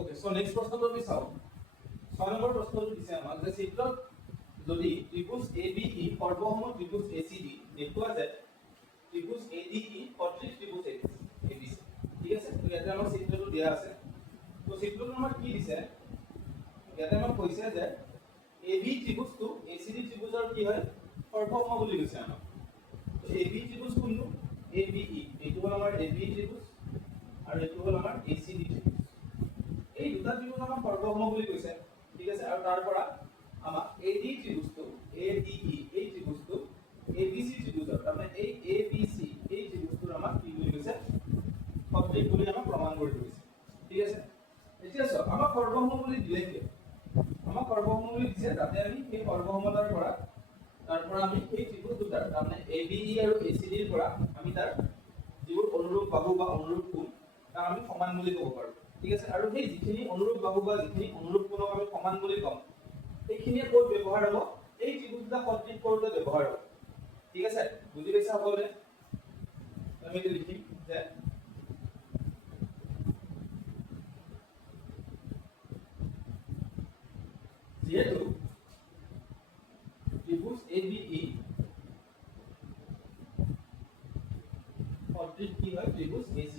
okay so next প্ৰশ্নটো আমি চাও 6 নম্বৰ প্ৰশ্নটো দিছে আমাক যে চিত্ৰত যদি ত্ৰিভুজ ABE সৰ্বসম ত্ৰিভুজ ACD দেখুৱা যায় ত্ৰিভুজ ADE সদৃশ ত্ৰিভুজ ABC ঠিক আছে তো ইয়াতে আমাৰ চিত্ৰটো দিয়া আছে তো চিত্ৰটো আমাৰ কি দিছে ইয়াতে আমাক কৈছে যে AB ত্ৰিভুজটো ACD ত্ৰিভুজৰ কি হয় সৰ্বসম বুলি কৈছে আমাক তো AB ত্ৰিভুজ কোনটো ABE এইটো হ'ল আমাৰ ABE ত্ৰিভুজ আৰু এইটো হ'ল আমাৰ ACD ত্ৰিভুজ এই দুটা ত্ৰিভুজ আমাক সৰ্বসম বুলি কৈছে ঠিক আছে আৰু তাৰ পৰা আমাক AD ত্ৰিভুজটো ADE এই ত্ৰিভুজটো ABC ত্ৰিভুজৰ তাৰমানে এই ABC এই ত্ৰিভুজটোৰ আমাক কি বুলি কৈছে সদৃশ বুলি আমাক প্ৰমাণ কৰি দিছে ঠিক আছে এতিয়া চোৱা আমাক সৰ্বসম বুলি দিলে কি আমাক সৰ্বসম বুলি দিছে যাতে আমি সেই সৰ্বসমতাৰ পৰা তাৰ পৰা আমি সেই ত্ৰিভুজ দুটাৰ তাৰমানে ABE আৰু ACD ৰ পৰা আমি তাৰ যিবোৰ অনুৰূপ বাহু বা অনুৰূপ কোণ তাৰ আমি সমান বুলি ক'ব পাৰো ঠিক আছে আৰু সেই যিখিনি অনুৰূপ বাহু বা যিখিনি অনুৰূপ কোণক আমি সমান বুলি ক'ম এইখিনিয়ে ক'ত ব্যৱহাৰ হ'ব এই ত্ৰিভুজ দুটা সদৃশ কৰোঁতে ব্যৱহাৰ হ'ব ঠিক আছে বুজি পাইছা সকলোৱে আমি লিখিম যে যেহেতু ত্রিভুজ ABE সদৃশ কি হয় ত্রিভুজ ACD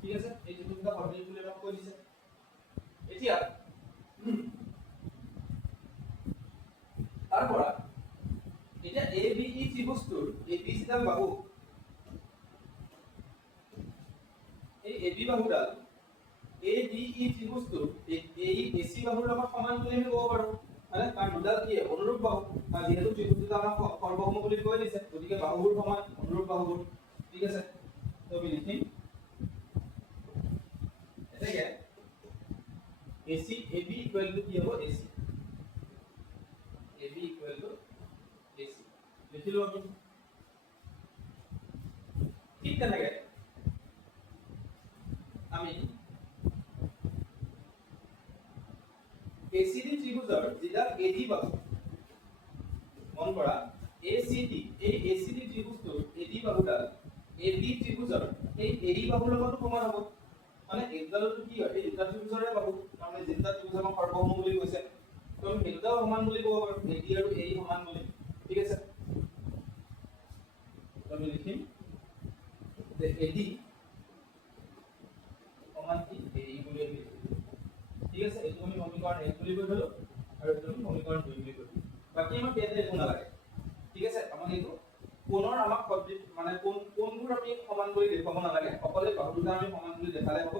ঠিক আছে এই ত্রিভুজটা সদৃশ বুলি আমাক কৈ দিছে এতিয়া তাৰ পৰা এটা ABE ত্ৰিভুজটোৰ ABC ডাল বাহু এই AB বাহুডাল ABE ত্ৰিভুজটোৰ এই AC বাহুৰ লগত সমান বুলি আমি ক'ব পাৰো মানে কাৰণ দুডাল কি অনুৰূপ বাহু আৰু যেহেতু ত্ৰিভুজটো আমাক সৰ্বসম বুলি কৈ দিছে গতিকে বাহুবোৰ সমান অনুৰূপ বাহুবোৰ ঠিক আছে তো আমি লিখিম এটাকে AC AB ইকুৱেল টু কি হ'ব AC AB equal to AC লিখিলো আমি ঠিক তেনেকে আমি ACD ত্ৰিভুজৰ যেটা AD বাহু মন কৰা ACD এই ACD ত্ৰিভুজটোৰ AD বাহুডাল AB ত্ৰিভুজৰ এই AE বাহুৰ লগত সমান হ'ব মানে একডালটো কি হয় এই দুটা ত্ৰিভুজৰে বাহু মানে যেটা ত্ৰিভুজ আমাৰ সৰ্বসম বুলি কৈছে তো আমি দুটাও সমান বুলি ক'ব পাৰো AD আৰু AE সমান বুলি ঠিক আছে তো আমি লিখিম যে AD সমান কি AE বুলি লিখিম ঠিক আছে এইটো আমি সমীকৰণ 1 বুলি কৈ দিলো আৰু এইটো আমি সমীকৰণ 2 বুলি কৈ দিলো বাকি আমাক ইয়াতে একো নালাগে ঠিক আছে আমাক এইটো কোণৰ আমাক সদৃশ মানে কোণবোৰ আমি সমান বুলি দেখাব নালাগে অকলে বাহু দুটা আমি সমান বুলি দেখালে হ'ব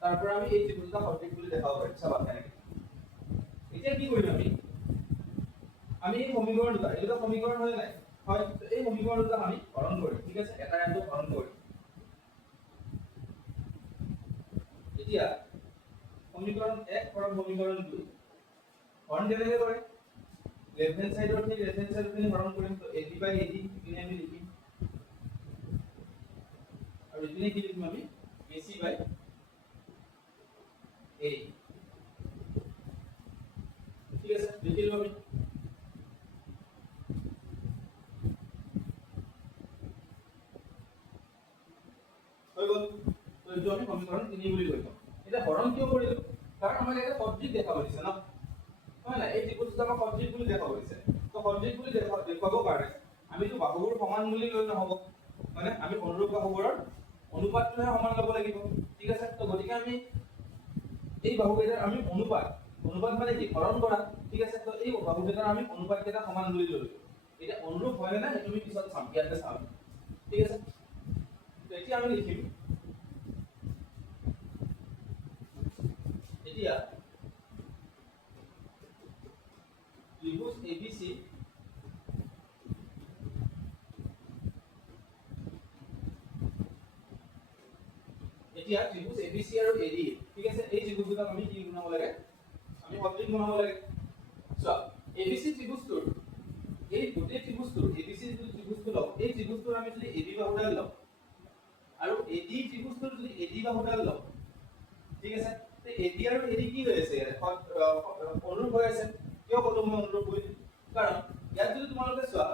তাৰ পৰা আমি এই ত্ৰিভুজটা সদৃশ বুলি দেখাব পাৰিম চাবা কেনেকৈ এতিয়া কি কৰিম আমি এই সমীকৰণ দুটা এইটো সমীকৰণ হয় নাই হয় এই সমীকৰণ দুটা আমি হৰণ কৰিম ঠিক আছে এটা আনটো হৰণ কৰিম এতিয়া সমীকৰণ 1 হৰণ সমীকৰণ 2 হৰণ কেনেকৈ কৰে লেফট হ্যান্ড সাইডৰ ঠিক লেফট হ্যান্ড সাইডৰ খিনি হৰণ কৰিম তো AD বাই AD ইপিনে আমি লিখিম আৰু ইপিনে কি লিখিম আমি AC বাই AE ঠিক আছে লিখিলো আমি হৈ গ'ল তো এইটো আমি সমীকৰণ 3 বুলি কৈ দিম এটা হৰণ কিয় কৰিলো কাৰণ আমাক এটা সদৃশ দেখাব দিছে ন হয় না এই ত্ৰিভুজটা আমাক সদৃশ বুলি দেখাব দিছে তো সদৃশ বুলি দেখাব কাৰণে আমিতো বাহুবোৰ সমান বুলি লৈ নহব মানে আমি অনুৰূপ বাহুবোৰৰ অনুপাতটোহে সমান ল'ব লাগিব ঠিক আছে তো গতিকে আমি এই বাহুকেইটাৰ আমি অনুপাত মানে কি হৰণ কৰা ঠিক আছে তো এই বাহুকেইটাৰ আমি অনুপাতকেইটা সমান বুলি লৈ লৈছো এটা অনুৰূপ হয় না সেইটো আমি পিছত চাম ইয়াতে চাম ঠিক আছে তো এতিয়া আমি লিখিম এতিয়া ত্রিভুজ ABC এতিয়া ত্রিভুজ ABC আৰু AD ঠিক আছে এই ত্রিভুজ দুটা আমি কি বনাব লাগে আমি সদৃশ বনাব লাগে সো ABC ত্ৰিভুজটোৰ এই গোটেই ত্ৰিভুজটোৰ ABC ত্ৰিভুজটো লও এই ত্ৰিভুজটোৰ আমি যদি AB বাহুডাল লও আৰু AD ত্ৰিভুজটোৰ যদি AD বাহুডাল লও ঠিক আছে তে AB আৰু AD কি হৈ আছে ইয়াত অনুৰূপ হৈ আছে কিয় কলো মই অনুৰূপ বুলি কাৰণ ইয়াত যদি তোমালোকে চোৱা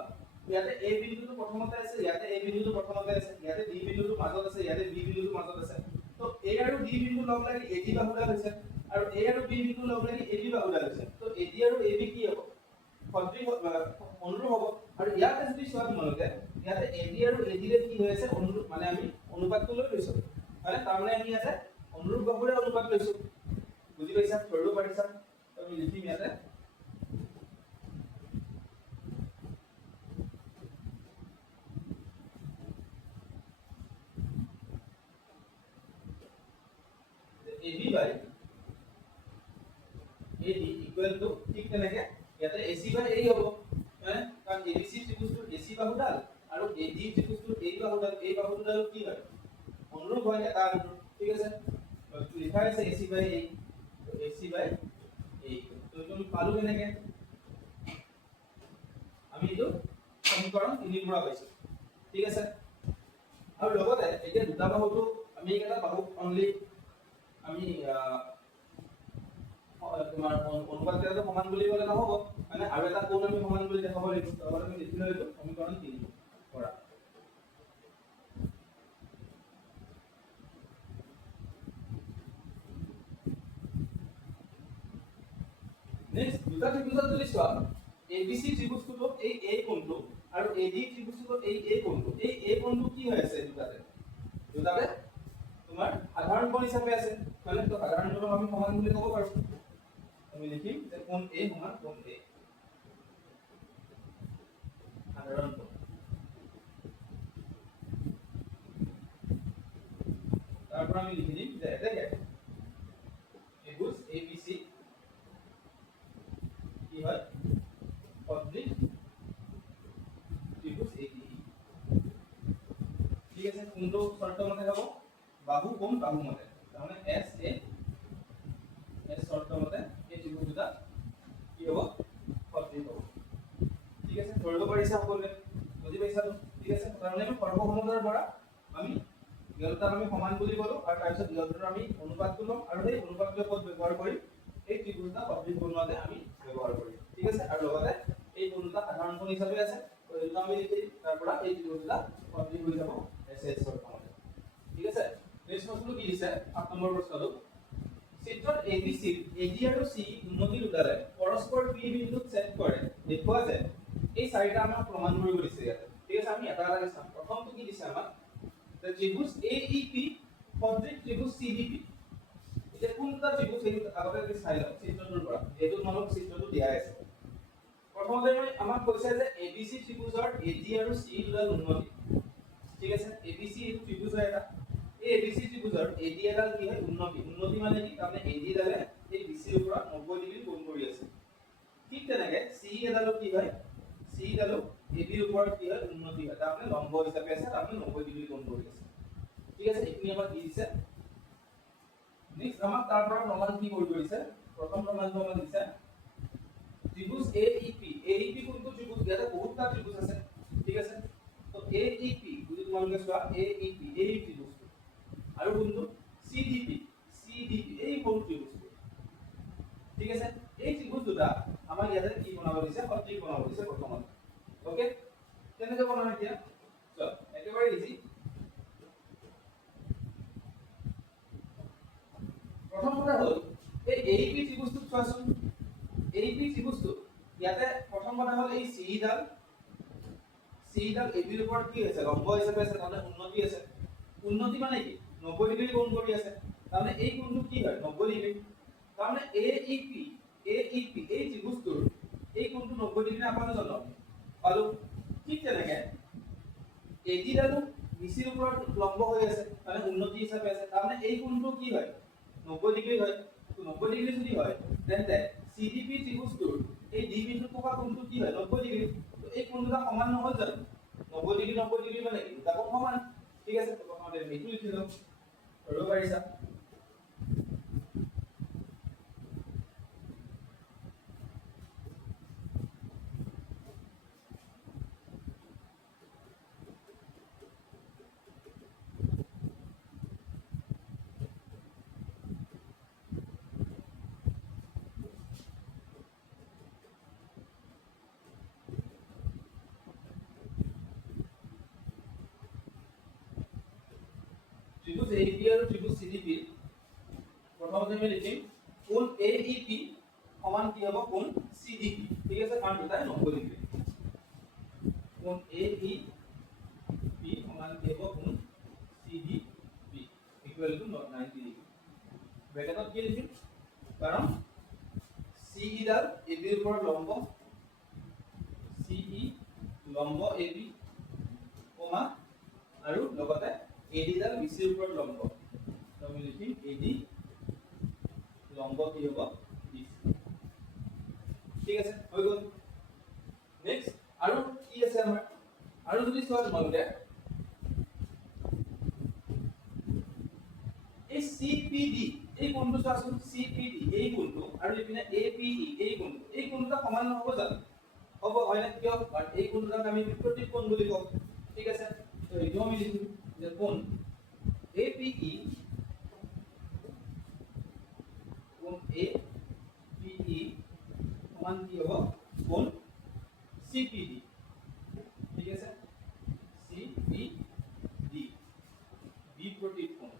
ইয়াতে A বিন্দুটো প্ৰথমতে আছে ইয়াতে A বিন্দুটো প্ৰথমতে আছে ইয়াতে D বিন্দুটো মাজত আছে ইয়াতে B বিন্দুটো মাজত আছে তো A আৰু D বিন্দু লগ লাগি AD বাহুডাল হৈছে আৰু A আৰু B বিন্দু লগ লাগি AB বাহুডাল হৈছে তো AD আৰু AB কি হ'ব সদৃশ অনুৰূপ হ'ব আৰু ইয়াতে যদি চোৱা তোমালোকে ইয়াতে AD আৰু AD ৰে কি হৈ আছে অনুৰূপ মানে আমি অনুপাতটো লৈ লৈছো মানে তাৰ মানে আমি ইয়াতে অনুৰূপ বাহুৰে অনুপাত লৈছো বুজি পাইছা ধৰিব পাৰিছা তো আমি লিখিম ইয়াতে AB by AD equal to ঠিক তেনেকে ইয়াতে AC by AE হ'ব মানে কাৰণ ABC ত্ৰিভুজটো AC বাহুডাল আৰু AD ত্ৰিভুজটো AE বাহুডাল এই বাহুডাল কি হয় অনুৰূপ হয় এটা আনটো ঠিক আছে তো লিখা আছে AC by AE তো AC by AE তো তুমি পালো কেনেকে আমি এইটো সমীকৰণ 3 পৰা পাইছো ঠিক আছে আৰু লগতে এতিয়া দুটা বাহুটো আমি এটা বাহু অনলি আমি তোমাৰ অনুপাত কেইটা সমান বুলি ক'লে নহব মানে আৰু এটা কোণ আমি সমান বুলি দেখাব লাগিব তাৰপৰা আমি লিখি লইছো সমীকৰণ 3 কৰা নেক্সট দুটা ত্ৰিভুজত যদি চোৱা ABC ত্ৰিভুজটো এই A কোণটো আৰু AD ত্ৰিভুজটো এই A কোণটো এই A কোণটো কি হৈ আছে দুটাতে তোমাৰ সাধাৰণ কোণ হিচাপে আছে মানে তো সাধাৰণ কোণ আমি সমান বুলি ক'ব পাৰো আমি লিখিম যে কোণ A সমান কোণ A সাধাৰণ কোণ তাৰপৰ আমি লিখি দিম যে এটাকে ত্ৰিভুজ ABC কি হয় সদৃশ ত্রিভুজ ABE ঠিক আছে কোনটো শর্ত মতে হ'ব বাহু কোণ বাহু মতে মানে SA S শর্ত মতে এই ত্রিভুজ দুটা কি হ'ব সদৃশ হ'ব ঠিক আছে ধৰিব পাৰিছা সকলোৱে বুজি পাইছা তো ঠিক আছে কাৰণ আমি সৰ্বসমতাৰ পৰা আমি ইহঁতক আমি সমান বুলি ক'লো আৰু তাৰ পিছত ইহঁতৰ আমি অনুপাতটো ল'ম আৰু সেই অনুপাতটো ক'ত ব্যৱহাৰ কৰিম এই ত্ৰিভুজটা সদৃশ বনোৱাতে আমি ব্যৱহাৰ কৰিম ঠিক আছে আৰু লগতে এই কোণটা সাধাৰণ কোণ হিচাপে আছে তো এইটো আমি লিখি তাৰ পৰা এই ত্ৰিভুজটা সদৃশ হৈ যাব SS শৰ্তমতে ঠিক আছে নেক্সট প্ৰশ্নটো কি দিছে 7 নম্বৰ প্ৰশ্নটো চিত্ৰত ABC AD আৰু C উন্নতি দুটাৰে পৰস্পৰ P বিন্দুত ছেদ কৰে দেখুৱা যায় এই চাৰিটা আমাক প্ৰমাণ কৰিব দিছে ইয়াত ঠিক আছে আমি এটা এটা চাম প্ৰথমটো কি দিছে আমাক যে ত্ৰিভুজ AEP সদৃশ ত্ৰিভুজ CDP এটা কোনটা ত্ৰিভুজ এই আগতে আমি চাই লওঁ চিত্ৰটোৰ পৰা এইটো তোমালোক চিত্ৰটো দিয়া আছে প্ৰথমতে আমাক কৈছে যে ABC ত্ৰিভুজৰ AD আৰু C দুটাৰ উন্নতি ঠিক আছে ABC এইটো ত্ৰিভুজ হয় এটা এই ABC ত্ৰিভুজৰ AD এডাল কি হয় উন্নতি মানে কি তাৰমানে AD ডালে এই BC ৰ পৰা 90 ডিগ্ৰী কোণ কৰি আছে ঠিক তেনেকে C এডালো কি হয় C ডালো AB ৰ ওপৰত কি হয় উন্নতি হয় তাৰমানে লম্ব হিচাপে আছে তাৰমানে 90 ডিগ্ৰী কোণ কৰি আছে ঠিক আছে এইখিনি আমাক কি দিছে নেক্সট আমাক তাৰ পৰা প্ৰমাণ কি কৰিব দিছে প্ৰথম প্ৰমাণটো আমাক দিছে ত্ৰিভুজ AEP কোনটো ত্ৰিভুজ ইয়াতে বহুতটা ত্ৰিভুজ আছে ঠিক আছে তো AEP যদি তোমালোকে চোৱা AEP এই ত্ৰিভুজটো আৰু কোনটো CDP এই কোন ত্ৰিভুজটো ঠিক আছে এই ত্ৰিভুজ দুটা আমাক ইয়াতে কি বনাব দিছে সদৃশ বনাব দিছে প্ৰথমত ওকে কেনেকৈ বনাম এতিয়া চোৱা একেবাৰে ইজি প্ৰথম কথা হ'ল এই AEP ত্ৰিভুজটো চোৱাচোন AEP ত্ৰিভুজটো ইয়াতে প্ৰথম কথা হ'ল এই C ডাল AB ৰ ওপৰত কি আছে লম্ব হিচাপে আছে তাৰমানে উন্নতি মানে কি 90 ডিগ্ৰী কোণ কৰি আছে তাৰমানে এই কোণটো কি হয় 90 ডিগ্ৰী তাৰমানে AEP এই ত্ৰিভুজটোৰ এই কোণটো 90 ডিগ্ৰী নাপালো জানো পালো ঠিক তেনেকে AD ডালো BC ৰ ওপৰত লম্ব হৈ আছে মানে উন্নতি হিচাপে আছে তাৰমানে এই কোণটো কি হয় 90 ডিগ্ৰী হয় তো 90 ডিগ্ৰী যদি হয় তেন্তে CDP ত্ৰিভুজটোৰ এই D বিন্দুত থকা কোণটো কি হয় 90 ডিগ্ৰী তো এই কোণটা সমান নহল জানো 90 ডিগ্ৰী মানে কি দুটা কোণ সমান ঠিক আছে তো প্ৰথমতে এইটো লিখি লও ধৰিব পাৰিছা ত্ৰিভুজ AEP আৰু ত্ৰিভুজ CDP প্ৰথমতে আমি লিখিম কোণ AEP সমান কি হ'ব কোণ CDP ঠিক আছে কাৰণ দুটাই 90 ডিগ্ৰী কোণ AEP সমান কি হ'ব কোণ CDP ইকুৱেল টু 90 ডিগ্ৰী ব্ৰেকেটত কি লিখিম কাৰণ CE ডাল AB ৰ ওপৰত লম্ব CE লম্ব AB কমা আৰু লগতে AD ডাল BC ৰ ওপৰত লম্ব আমি লিখিম AD লম্ব কি হ'ব BC ঠিক আছে হৈ গ'ল নেক্সট আৰু কি আছে আমাৰ আৰু যদি চোৱা তোমালোকে এই CPD এই কোণটো চোৱাচোন CPD এই কোণটো আৰু ইপিনে APE এই কোণটো সমান নহ'ব জানো হ'ব হয় না কিয় কাৰণ এই কোণটোক আমি বিপৰীত কোণ বুলি কওঁ ঠিক আছে তো এইটো আমি লিখিম যে কোণ APE সমান কি হ'ব কোণ CPD ঠিক আছে CPD বিপৰীত কোণ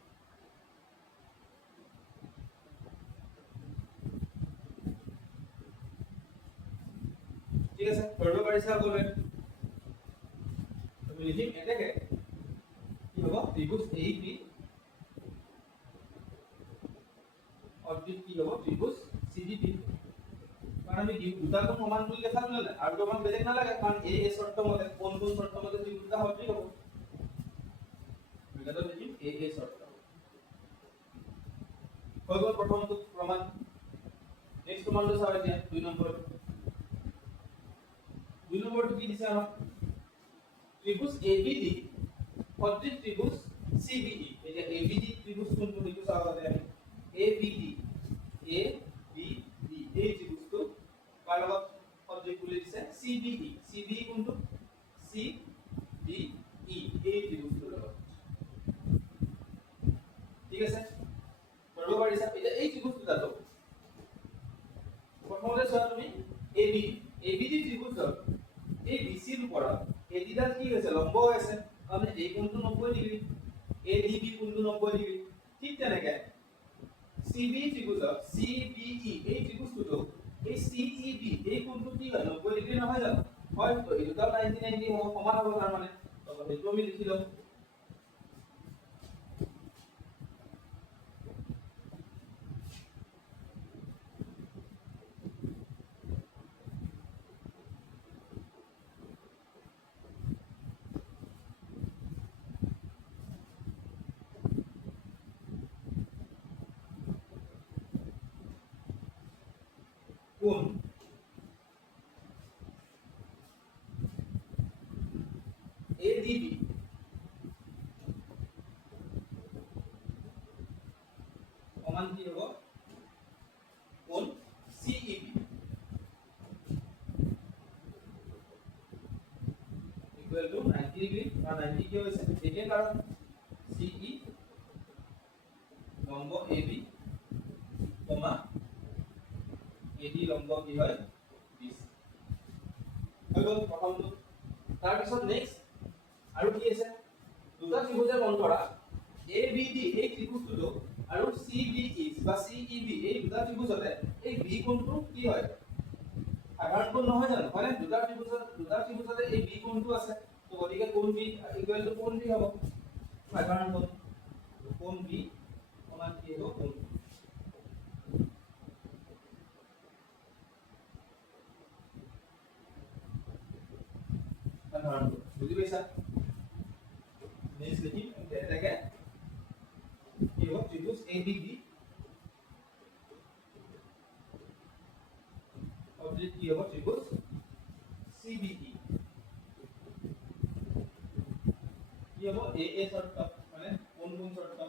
ঠিক আছে কৰিব পাৰিছা সকলোৱে আমি লিখিম এটাকে কি হ'ব ত্ৰিভুজ AEP অবজেক্ট কি হ'ব ত্ৰিভুজ CDP কাৰণ আমি দুটা কোণ সমান বুলি দেখালো না আৰু তোমাক বেলেগ নালাগে কাৰণ এই শৰ্ত মতে কোণ শৰ্ত মতে দুটা সঠিক হ'ব বিগত লিখিম এই শৰ্ত হৈ গ'ল প্ৰথমটো প্ৰমাণ নেক্সট প্ৰমাণটো চাও এতিয়া 2 নম্বৰটো কি দিছে আমাক ত্ৰিভুজ ABD সদৃশ ত্ৰিভুজ CBE এতিয়া ABD ত্ৰিভুজ কোনটো সেইটো চাও আগতে আমি ABD এই ত্ৰিভুজটো কাৰ লগত সদৃশ বুলি দিছে CBE কোনটো CBE এই ত্ৰিভুজটোৰ লগত ঠিক আছে কৰিব পাৰিছা এতিয়া এই ত্ৰিভুজটো দাটো প্ৰথমতে চোৱা তুমি ABD ত্ৰিভুজৰ এই BC ৰ ওপৰত AD ডাল কি হৈছে লম্ব হৈ আছে মানে এই কোণটো 90 ডিগ্ৰী ADB কোণটো 90 ডিগ্ৰী ঠিক তেনেকৈ CBE ত্ৰিভুজৰ CBE এই ত্ৰিভুজটো এই CEB এই কোণটো কি হয় 90 ডিগ্ৰী নহয় জানো হয় তো এই দুটা 90 হ'ব সমান হ'ব তাৰ মানে তো সেইটো আমি লিখি লওঁ কোণ ADB সমান কি হ'ব কোণ CEB ইকুৱেল টু 90 ডিগ্ৰী আৰু 90 কি হৈছে একে কাৰণ CE লম্ব AB কমা AD লম্ব কি হয় 20 হৈ গ'ল প্ৰথমটো তাৰ পিছত নেক্সট আৰু কি আছে দুটা ত্ৰিভুজৰ মন কৰা ABD এই ত্ৰিভুজটো আৰু CBE বা CEB এই দুটা ত্ৰিভুজতে এই B কোণটো কি হয় সাধাৰণ কোণ নহয় জানো মানে দুটা ত্ৰিভুজতে এই B কোণটো আছে তো গতিকে কোণ B ইকুৱেল টু কোণ B হ'ব সাধাৰণ কোণ B সমান কি হ'ব কোণ বুঝি পাইছা নেক্সট লিখিম এটাকে কি হ'ব ত্ৰিভুজ ABD অবজেক্ট কি হ'ব ত্ৰিভুজ CBE কি হ'ব AA শৰ্ত মানে কোন শৰ্ত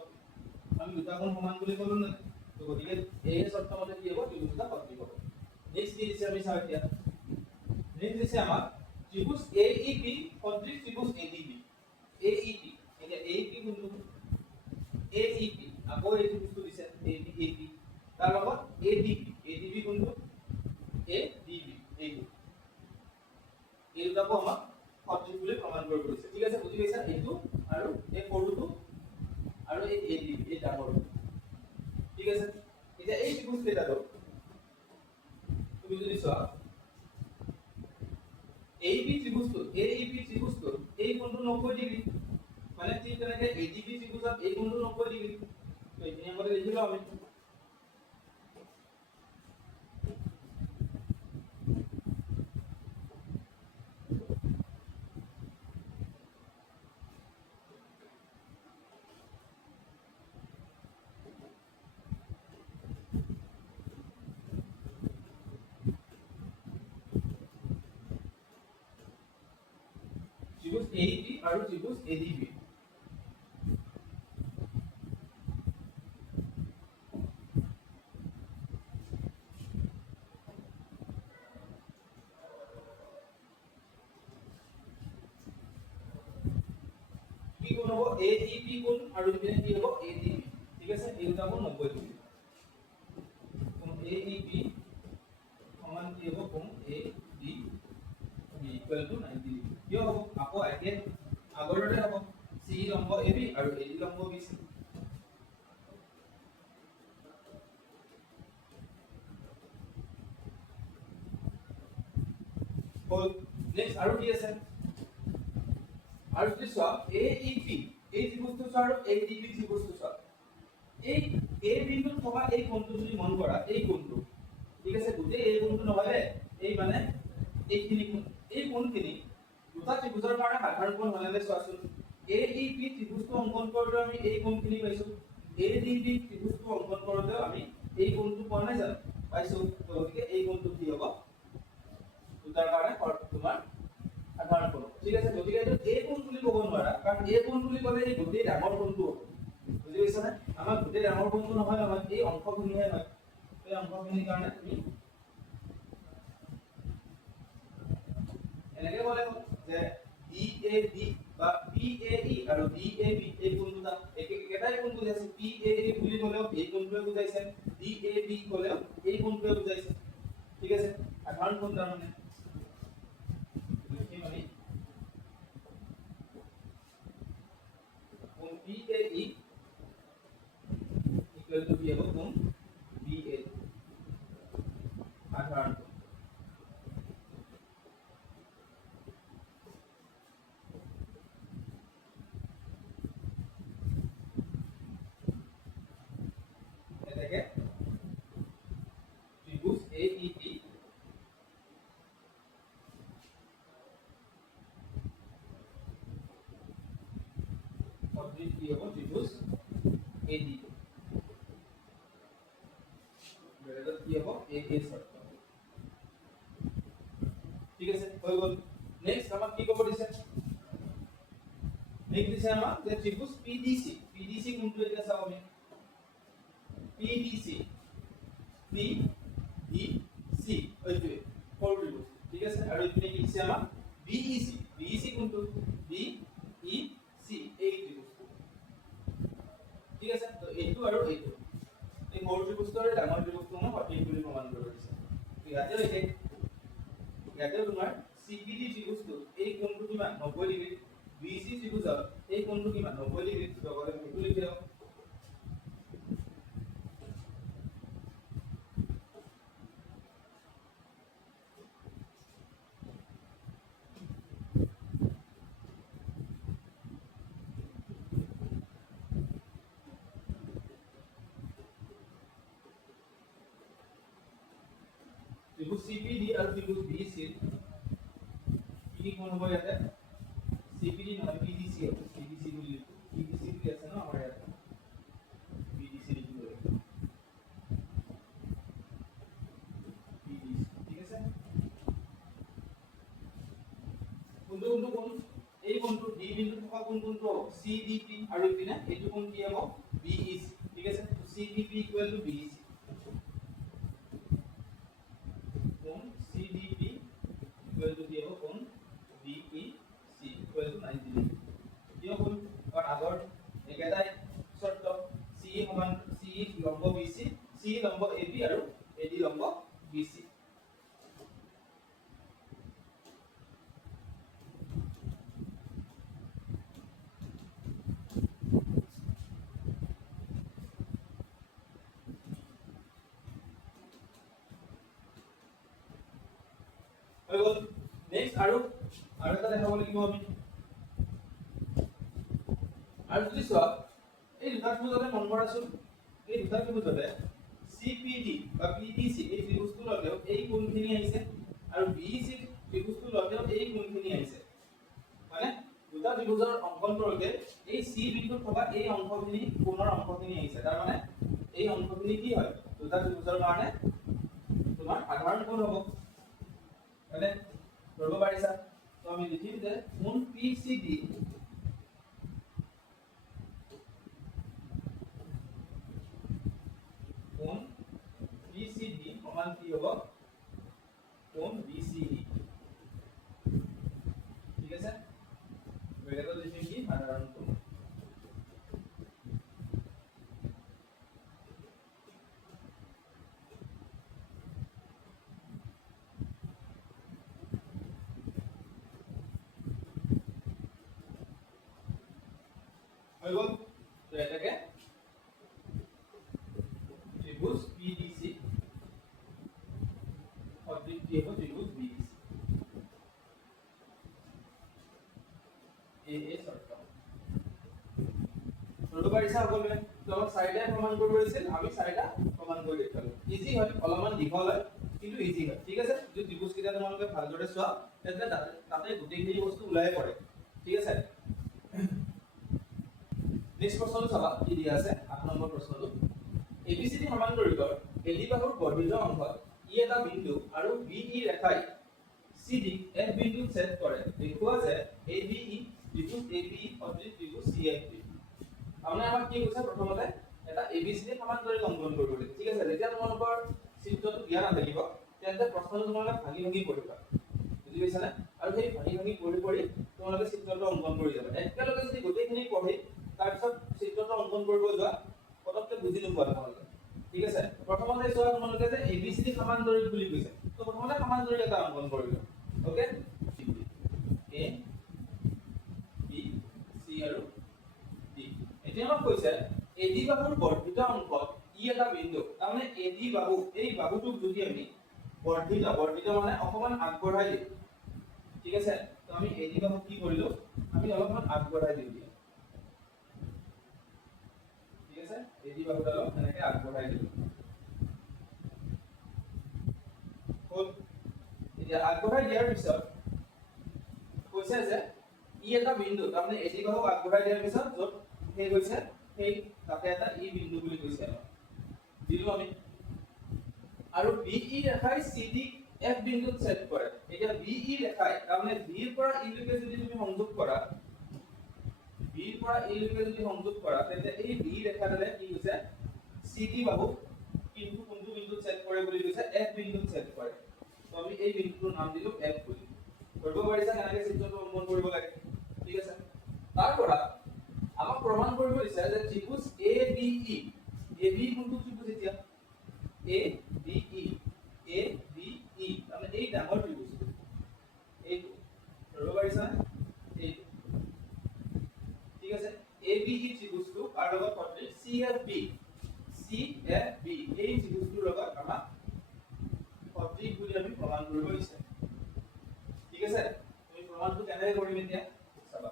আমি দুটা কোণ সমান বুলি ক'লো না তো গতিকে AA শৰ্ত মতে কি হ'ব ত্ৰিভুজটা সদৃশ হ'ব নেক্সট কি দিছে আমি চাও এতিয়া নেক্সট দিছে আমাক ত্ৰিভুজ AEB সদৃশ ত্ৰিভুজ ADB AEB এতিয়া AEB কোনটো AEB আকৌ এই ত্ৰিভুজটো দিছে AEB তাৰ লগত ADB কোনটো ADB এইটো এই দুটাকো আমাক সদৃশ বুলি প্ৰমাণ কৰিব দিছে ঠিক আছে বুজি পাইছা এইটো আৰু এই সৰুটো আৰু এই ADB এই ডাঙৰটো ঠিক আছে এতিয়া এই ত্ৰিভুজ কেইটাটো তুমি যদি চোৱা AB ত্ৰিভুজটো AEB ত্ৰিভুজটো এই কোণটো 90 ডিগ্ৰী মানে ঠিক তেনেকে ADB ত্ৰিভুজত এই কোণটো 90 ডিগ্ৰী তো এইখিনি আমৰা লিখিলো আমি ত্ৰিভুজ AEB আৰু ত্ৰিভুজ ADB কি কোণ হ'ব AEB কোণ আৰু ইপিনে কি হ'ব ADB ঠিক আছে এই দুটা কোণ 90 ডিগ্ৰী কোণ AEB সমান কি হ'ব কোণ ADB ইকুয়াল টু 90 ডিগ্ৰী কিয় হ'ব আকৌ একে আগৰতে হ'ব C লম্ব AB আৰু AD লম্ব BC হল নেক্সট আৰু কি আছে আৰু যদি চোৱা AEB এই ত্ৰিভুজটো চোৱা আৰু ADB ত্ৰিভুজটো চোৱা এই A বিন্দুত থকা এই কোণটো যদি মন কৰা এই কোণটো ঠিক আছে গোটেই এই কোণটো নহয় এই মানে এইখিনি কোণ এই কোণখিনি দুটা ত্ৰিভুজৰ কাৰণে সাধাৰণ কোণ হলে চোৱাচোন AEB ত্ৰিভুজটো অংকন কৰোঁতে আমি এই কোণখিনি পাইছো ADB ত্ৰিভুজটো অংকন কৰোঁতে আমি এই কোণটো পোৱা নাই জানো পাইছো তো গতিকে এই কোণটো কি হ'ব দুটাৰ কাৰণে তোমাৰ সাধাৰণ কোণ ঠিক আছে গতিকে এইটো A কোণ বুলি ক'ব নোৱাৰা কাৰণ A কোণ বুলি ক'লে এই গোটেই ডাঙৰ কোণটো হ'ব বুজি পাইছা নে আমাৰ গোটেই ডাঙৰ কোণটো নহয় আমাৰ এই অংশখিনিহে হয় এই অংশখিনিৰ কাৰণে তুমি এনেকে বলে যে DAB বা PAE আৰু DAB এই কোণ দুটা একেটাই কোণ বুজাইছে PAE বুলি ক'লেও এই কোণটোৱে বুজাইছে DAB ক'লেও এই কোণটোৱে বুজাইছে ঠিক আছে সাধাৰণ কোণ তাৰ মানে মানে কোণ PAE ইকুয়াল টু কি হ'ব কোণ BA সাধাৰণ কোণ এটাকে ত্রিভুজ AEB সদৃশ কি হ'ব ত্রিভুজ ADB ব্যাসার্ধ কি হ'ব AA শর্ত ঠিক আছে হৈ গ'ল নেক্সট আমাক কি ক'ব দিছে নেক্সট দিছে আমাক যে ত্রিভুজ PDC কোনটো এটা চাও আমি PDC PDC এইটো ফৰ ত্ৰিভুজ ঠিক আছে আৰু ইপিনে কি দিছে আমাক BEC কোনটো BEC এই ত্ৰিভুজটো ঠিক আছে তো এইটো আৰু এইটো এই ফৰ ত্ৰিভুজৰ ডাঙৰ ত্ৰিভুজটো মই সঠিক বুলি প্ৰমাণ কৰিব দিছে ইয়াতে তোমাৰ CPD ত্ৰিভুজটো এই কোণটো কিমান 90 ডিগ্ৰী BC ত্ৰিভুজৰ এই কোণটো কিমান 90 ডিগ্ৰী লগতে এইটো লিখি দাও ত্ৰিভুজ CPD আৰু ত্রিভুজ BC কি কোণ হ'ব ইয়াতে CPD নহয় PDC হ'ব PDC বুলি PDC বুলি আছে ন আমাৰ ইয়াতে PDC লিখিব লাগিব PDC ঠিক আছে কোনটো কোণ এই কোণটো D বিন্দু থকা কোণটো হ'ব CDP আৰু ইপিনে এইটো কোণ কি হ'ব BEC ঠিক আছে CDP ইকুৱেল টু BEC কোণ CDP ইকুৱেল টু কি হ'ব কোণ BEC ইকুৱেল টু 90 ডিগ্ৰী কিয় হ'ল কাৰণ আগৰ একেটাই শৰ্ত C সমান C লম্ব BC C লম্ব AB আৰু AD লম্ব BC হৈ গ'ল নেক্সট আৰু এটা দেখাব লাগিব আমি আৰু যদি চোৱা এই দুটা ত্ৰিভুজতে মন কৰাচোন এই দুটা ত্ৰিভুজতে CPD বা PDC এই ত্ৰিভুজটো ললেও এই কোণখিনি আহিছে আৰু BC ত্ৰিভুজটো ললেও এই কোণখিনি আহিছে মানে দুটা ত্ৰিভুজৰ অংকন কৰোঁতে এই C বিন্দুত থকা এই অংশখিনি কোণৰ অংশখিনি আহিছে তাৰ মানে এই অংশখিনি কি হয় দুটা ত্ৰিভুজৰ কাৰণে তোমাৰ সাধাৰণ কোণ হ'ব মানে ধৰিব পাৰিছা তো আমি লিখিম যে কোণ PCD কোণ PCD সমান কি হ'ব কোণ BCE ঠিক আছে বেলেগত লিখিম কি সাধাৰণ কোণ হৈ গ'ল তো এটাকে ত্ৰিভুজ PDC সদৃশ কি হ'ব ত্ৰিভুজ BDC এই শৰ্ত ধৰিব পাৰিছা সকলোৱে তো আমাক চাৰিটা প্ৰমাণ কৰিব দিছিল আমি চাৰিটা প্ৰমাণ কৰি দেখালো ইজি হয় অলপমান দীঘল হয় কিন্তু ইজি হয় ঠিক আছে যদি ত্ৰিভুজ কেইটা তোমালোকে ভালদৰে চোৱা তেন্তে তাতে গোটেইখিনি বস্তু ওলাই পৰে ঠিক আছে নেক্সট প্ৰশ্নটো চাবা কি দিয়া আছে 8 নম্বৰ প্ৰশ্নটো ABCD সমান্তৰিকৰ এডি বাহুৰ বৰ্ধিত অংশত ই এটা বিন্দু আৰু BE ৰেখাই CD F বিন্দুত ছেদ কৰে দেখুৱা যে ABE ত্ৰিভুজ ABE সদৃশ ত্ৰিভুজ CFD আমৰা আমাক কি কৈছে প্ৰথমতে এটা ABCD সমান্তৰিক অংকন কৰিব লাগে ঠিক আছে যেতিয়া তোমালোকৰ চিত্ৰটো দিয়া নাথাকিব তেন্তে প্ৰশ্নটো তোমালোকে ভাগি ভাগি পঢ়িবা বুজি পাইছা না আৰু সেই ভাগি ভাগি পঢ়ি তোমালোকে চিত্ৰটো অংকন কৰি যাবা একেলগে যদি গোটেইখিনি পঢ়ি তাৰ পিছত চিত্ৰটো অংকন কৰিব যোৱা পটককে বুজি নোপোৱা তোমালোকে ঠিক আছে প্ৰথমতে চোৱা তোমালোকে যে ABCD সমান্তৰিক বুলি কৈছে তো প্ৰথমতে সমান্তৰিক এটা অংকন কৰিবা ওকে A B C আৰু D এতিয়া আমাক কৈছে AD বাহুৰ বৰ্ধিত অংশত ই এটা বিন্দু তাৰমানে AD বাহু এই বাহুটোক যদি আমি বৰ্ধিত মানে অকমান আগবঢ়াই দিওঁ ঠিক আছে তো আমি AD বাহু কি কৰিলো আমি অলপমান আগবঢ়াই দিওঁ ঠিক আছে AD বাহুডাল এনেকৈ আগবঢ়াই দিওঁ হ'ল এতিয়া আগবঢ়াই দিয়াৰ পিছত কৈছে যে ই এটা বিন্দু তাৰমানে AD বাহু আগবঢ়াই দিয়াৰ পিছত য'ত সেই কৈছে সেই তাতে এটা ই বিন্দু বুলি কৈছে দিলো আমি আৰু BE ৰেখাই CD F বিন্দুত ছেদ কৰে এতিয়া BE ৰেখাই তাৰমানে B ৰ পৰা E লৈকে যদি তুমি সংযোগ কৰা B ৰ পৰা E লৈকে যদি সংযোগ কৰা তেন্তে এই B ৰেখাডালে কি হৈছে CD বাহু কিন্তু কোনটো বিন্দুত ছেদ কৰে বুলি কৈছে F বিন্দুত ছেদ কৰে তো আমি এই বিন্দুটোৰ নাম দিলো F বুলি ধৰিব পাৰিছা কেনেকৈ চিত্ৰটো অংকন কৰিব লাগে ঠিক আছে তাৰ পৰা আমাক প্ৰমাণ কৰিব দিছে যে ত্ৰিভুজ ABE AB কোনটো ত্ৰিভুজ এতিয়া ABE মানে এই ডাঙৰ ত্ৰিভুজ এইটো ধৰিব পাৰিছা এইটো ঠিক আছে ABE ত্ৰিভুজটো আৰু লগত সদৃশ CFB এই ত্ৰিভুজটোৰ লগত আমাক সদৃশ বুলি আমি প্ৰমাণ কৰিব দিছে ঠিক আছে আমি প্ৰমাণটো কেনেকৈ কৰিম এতিয়া চাবা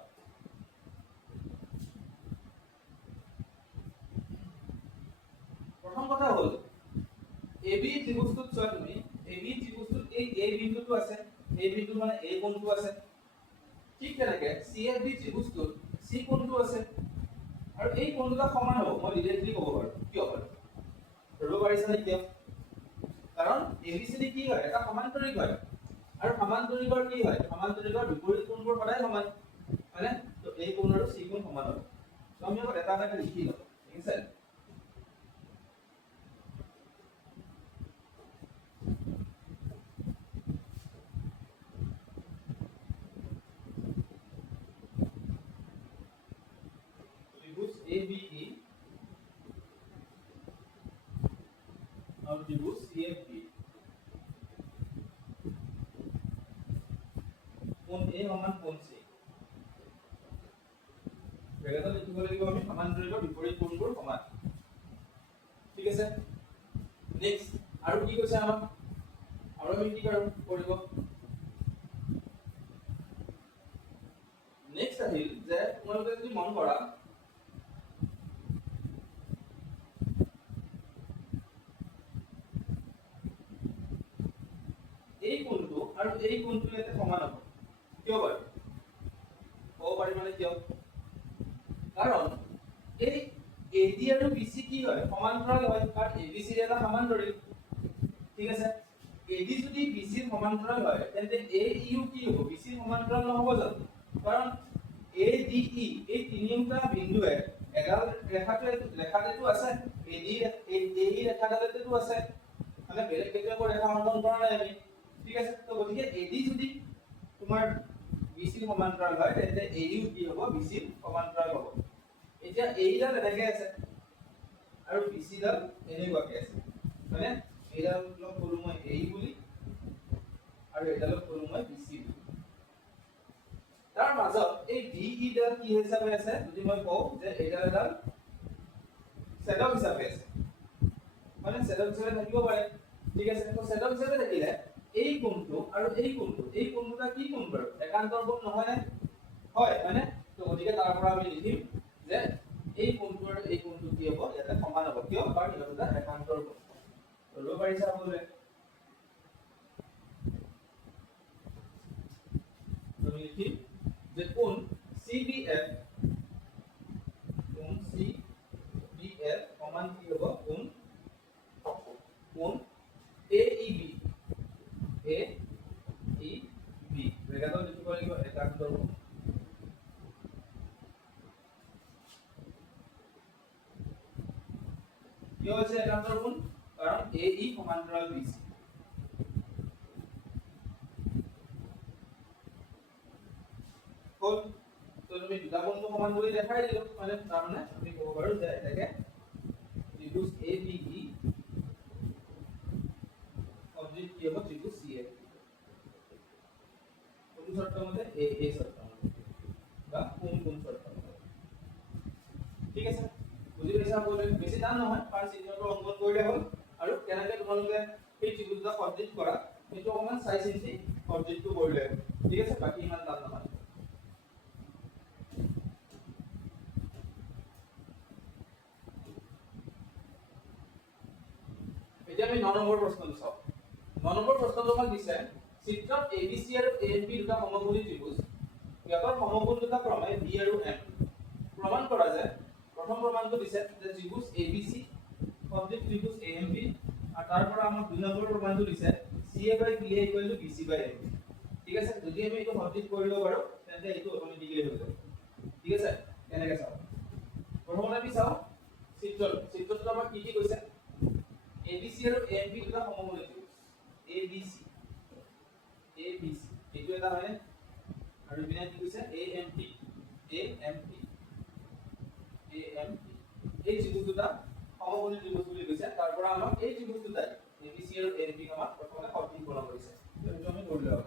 প্ৰথম কথা হ'ল AB ত্ৰিভুজটোত চোৱা তুমি AB ত্ৰিভুজটোত এই A বিন্দুটো আছে এই বিন্দু মানে A কোণটো আছে ঠিক তেনেকৈ CFB ত্ৰিভুজটোত C কোণটো আছে আৰু এই কোণটো সমান হ'ব মই ডিৰেক্টলি ক'ব পাৰো কিয় হয় ধৰিব পাৰিছা নে কিয় কাৰণ ABCD কি হয় এটা সমান্তৰিক হয় আৰু সমান্তৰিকৰ কি হয় সমান্তৰিকৰ বিপৰীত কোণবোৰ সদায় সমান মানে তো এই কোণ আৰু C কোণ সমান হ'ব তো আমি এটা এটা লিখি লওঁ ঠিক আছে ABE और त्रिभुज CFB কোণ A সমান কোণ C বেলেগত লিখিব লাগিব আমি সমান্তৰিকৰ বিপৰীত কোণবোৰ সমান ঠিক আছে নেক্সট আৰু কি কৈছে আমাক আৰু আমি কি কৰিব নেক্সট আহিল যে তোমালোকে যদি মন কৰা এই কোণটো আৰু এই কোণটো ইয়াতে সমান হ'ব কিয় বাৰু হ'ব পাৰি মানে কিয় কাৰণ এই AD আৰু BC কি হয় সমান্তৰাল হয় কাৰণ ABC ৰ এটা সমান্তৰাল ঠিক আছে AD যদি BC ৰ সমান্তৰাল হয় তেন্তে AEও কি হ'ব BC ৰ সমান্তৰাল নহ'ব জানো কাৰণ ADE এই তিনিটা বিন্দুৱে এডাল ৰেখাটো আছে AE ৰেখাডালতেটো আছে মানে বেলেগ কেতিয়াবা ৰেখা অংকন কৰা নাই আমি ঠিক আছে তো গতিকে AD যদি তোমাৰ BC ৰ সমান্তৰাল হয় তেন্তে AEও কি হ'ব BC ৰ সমান্তৰাল হ'ব এতিয়া এইডাল এনেকে আছে আৰু BC ডাল এনেকুৱাকে আছে মানে এইডালক কলো মই AE বুলি আৰু এইডালক কলো মই BC বুলি তাৰ মাজত এই DE ডাল কি হিচাপে আছে যদি মই কওঁ যে এইডাল এডাল ছেদক হিচাপে আছে মানে ছেদক হিচাপে থাকিব পাৰে ঠিক আছে তো ছেদক হিচাপে থাকিলে এই কোণটো আৰু এই কোণটোটা কি কোণ বাৰু একান্তৰ কোণ নহয় নে হয় মানে তো গতিকে তাৰ পৰা আমি লিখিম যে এই কোণটো আৰু এই কোণটো কি হ'ব ইয়াতে সমান হ'ব কিয় কাৰণ এটা দুটা একান্তৰ কোণ ধৰিব পাৰিছা বোলে আমি লিখিম যে কোণ CBF সমান কি হ'ব কোণ AEB ৰেখাটো লিখিব লাগিব একান্তৰ কোণ কিয় হৈছে একান্তৰ কোণ কাৰণ AE সমান্তৰাল BC হ'ল তো তুমি দুটা কোণটো সমান কৰি দেখাই দিলো মানে তাৰমানে আমি ক'ব পাৰো যে এটাকে ত্ৰিভুজ ABE অবজেক্ট কি হ'ব ত্ৰিভুজ CAB কোন শর্ত মতে এই শর্ত মতে বা কোন শর্ত মতে ঠিক আছে বুজি পাইছা বলে বেছি টান নহয় পাঁচ চিহ্নটো অংকন কৰিলে হ'ল আৰু কেনেকৈ তোমালোকে এই ত্ৰিভুজটা কমপ্লিট কৰা সেইটো অকমান চাই চিন্তি অবজেক্টটো কৰিলে ঠিক আছে বাকি ইমান টান নহয় এতিয়া আমি 9 নম্বৰ প্ৰশ্নটো চাওঁ 9 নম্বৰ প্ৰশ্নটো আমাক দিছে চিত্ৰত ABC আৰু ANB দুটা সমকোণী ত্ৰিভুজ ইয়াৰ সমকোণ দুটা ক্ৰমে B আৰু M প্ৰমাণ কৰা যায় প্ৰথম প্ৰমাণটো দিছে যে ত্ৰিভুজ ABC সদৃশ ত্ৰিভুজ AMB আৰু তাৰ পৰা আমাক দুই নম্বৰ প্ৰমাণটো দিছে CA/BA = BC/AB ঠিক আছে যদি আমি এইটো সদৃশ কৰিব পাৰো তেন্তে এইটো অটোমেটিক্যালি হৈ যাব ঠিক আছে কেনেকৈ চাও প্ৰথমতে আমি চাও চিত্ৰটো আমাক কি কৈছে ABC আৰু AMB দুটা সমকোণী ত্ৰিভুজ ABC এইটো এটা হয় আৰু বিনা কি কৈছে AMP এই ত্ৰিভুজ দুটা সমকোণী ত্ৰিভুজ বুলি কৈছে তাৰ পৰা আমাক এই ত্ৰিভুজ দুটা ABC আৰু AMP আমাক প্ৰথমে সদৃশ বনাব দিছে এইটো আমি কৰি লওঁ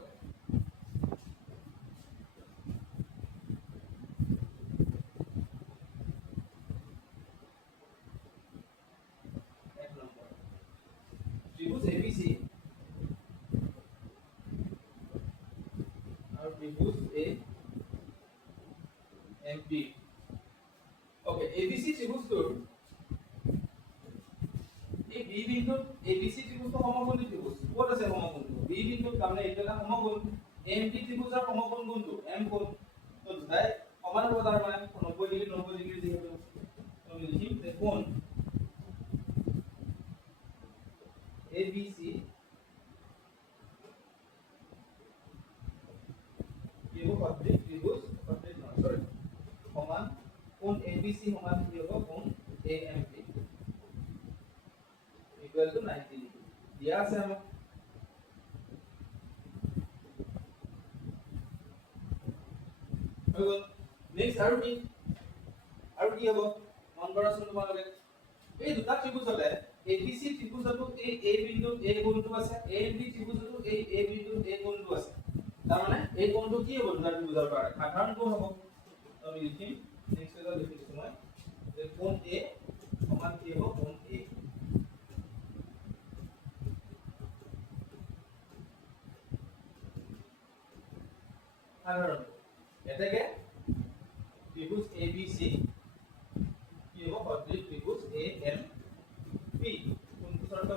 ত্ৰিভুজ ABC और त्रिभुज AMP ओके ABC ত্ৰিভুজটোৰ এই B বিন্দুত ABC ত্ৰিভুজটো সমকোণী ত্ৰিভুজ ক'ত আছে সমকোণটো B বিন্দুত তাৰমানে এইটো এটা সমকোণ AMP ত্ৰিভুজৰ সমকোণ কোনটো M কোণ তো দুটাই সমান হ'ব তাৰমানে 90 ডিগ্ৰী যিহেতু আমি লিখিম যে কোণ ABC ত্রিভুজ সমান কোণ ABC সমান কি হ'ব কোণ AMP equal to 90 ডিগ্ৰী দিয়া আছে আমাক হৈ গ'ল নেক্সট আৰু কি হ'ব মন কৰাচোন তোমালোকে এই দুটা ত্ৰিভুজতে ABC ত্ৰিভুজটো এই A বিন্দুত A কোণটো আছে AMP ত্ৰিভুজটো এই A বিন্দুত A কোণটো আছে তাৰ মানে এই কোণটো কি হ'ব দুটা ত্ৰিভুজৰ কাৰণে সাধাৰণ কোণ হ'ব আমি লিখিম নেক্সট এটা লিখিছো মই যে কোণ A সমান কি হ'ব কোণ A সাধাৰণ এটাকে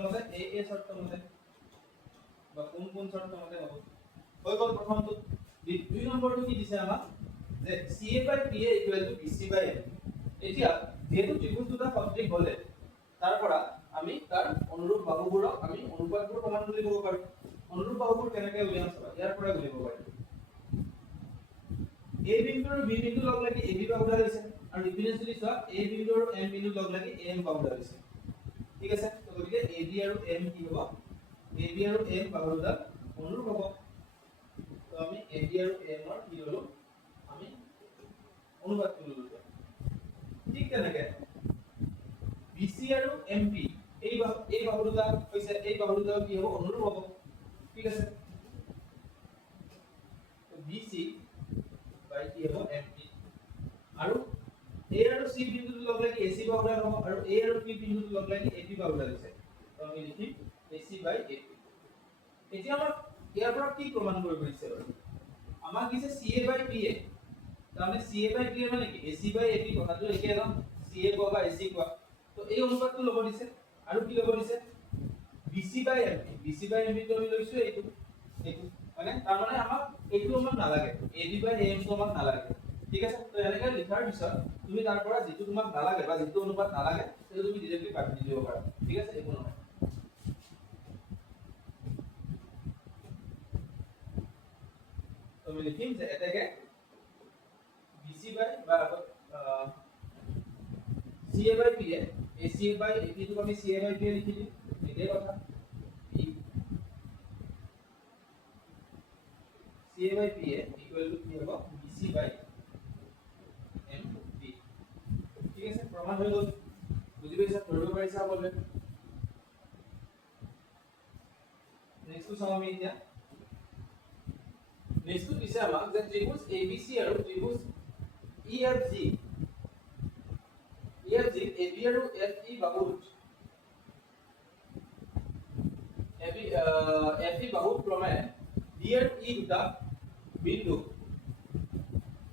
মতে এ শৰ্ত মতে বা কোন শৰ্ত মতে হ'ব হৈ গ'ল প্ৰথমটো দুই নম্বৰটো কি দিছে আমাক যে CA by PA equal to BC by M এতিয়া যেহেতু ত্ৰিভুজ দুটা সদৃশ হলে তাৰ পৰা আমি তাৰ অনুৰূপ বাহুবোৰক আমি অনুপাতবোৰ সমান বুলি ক'ব পাৰো অনুৰূপ বাহুবোৰ কেনেকৈ উলিয়াম চাবা ইয়াৰ পৰা উলিয়াব পাৰি A বিন্দু আৰু B বিন্দু লগ লাগি AB বাহু ধৰিছে আৰু ইপিনে যদি চোৱা A বিন্দু আৰু M বিন্দু লগ লাগি AM বাহু ধৰিছে ঠিক আছে তো গতিকে AB আৰু M কি হ'ব AB আৰু M বাহু দুটা অনুৰূপ হ'ব তো আমি AB আৰু M ৰ কি ললো আমি অনুপাত ললো ঠিক তেনেকৈ BC আৰু MP এই বাহু দুটা হৈছে এই বাহু দুটা কি হ'ব অনুৰূপ হ'ব ঠিক আছে তো BC by কি হ'ব MP আৰু A আৰু C বিন্দুটো লগ লাগি AC বাহুডাল হ'ব আৰু A আৰু P বিন্দুটো লগ লাগি AP বাহুডাল হৈছে তো আমি লিখিম AC by AP এতিয়া আমাক ইয়াৰ পৰা কি প্ৰমাণ কৰিব দিছে বাৰু আমাক দিছে CA by PA তাৰমানে CA by PA মানে কি AC by AP কথাটো একে ন CA কোৱা বা AC কোৱা তো এই অনুপাতটো ল'ব দিছে আৰু কি ল'ব দিছে BC by MP BC by MP তো আমি লৈছো এইটো মানে তাৰমানে আমাক এইটো আমাক নালাগে AB by AM তো আমাক নালাগে ঠিক আছে তো এনেকৈ লিখাৰ পিছত তুমি তাৰ পৰা যেটো তোমাক নালাগে বা যেটো অনুপাত নালাগে সেইটো তুমি ডিৰেক্টলি কাটি দিব পাৰা ঠিক আছে একো নহয় তো আমি লিখিম যে এটাকে BC by বা CA by PA AC by AP তো আমি CA by PA লিখি দিম এটাই কথা CA by PA equal to কি হ'ব BC by MP ঠিক আছে প্ৰমাণ হৈ গ'ল বুজি পাইছা ধৰিব পাৰিছা বলে নেক্সট চাও আমি এতিয়া নেক্সট দিছে আমাক যে ত্ৰিভুজ ABC আৰু ত্ৰিভুজ EFG AB আৰু FE বাহুত FE বাহুত ক্ৰমে D আৰু E দুটা বিন্দু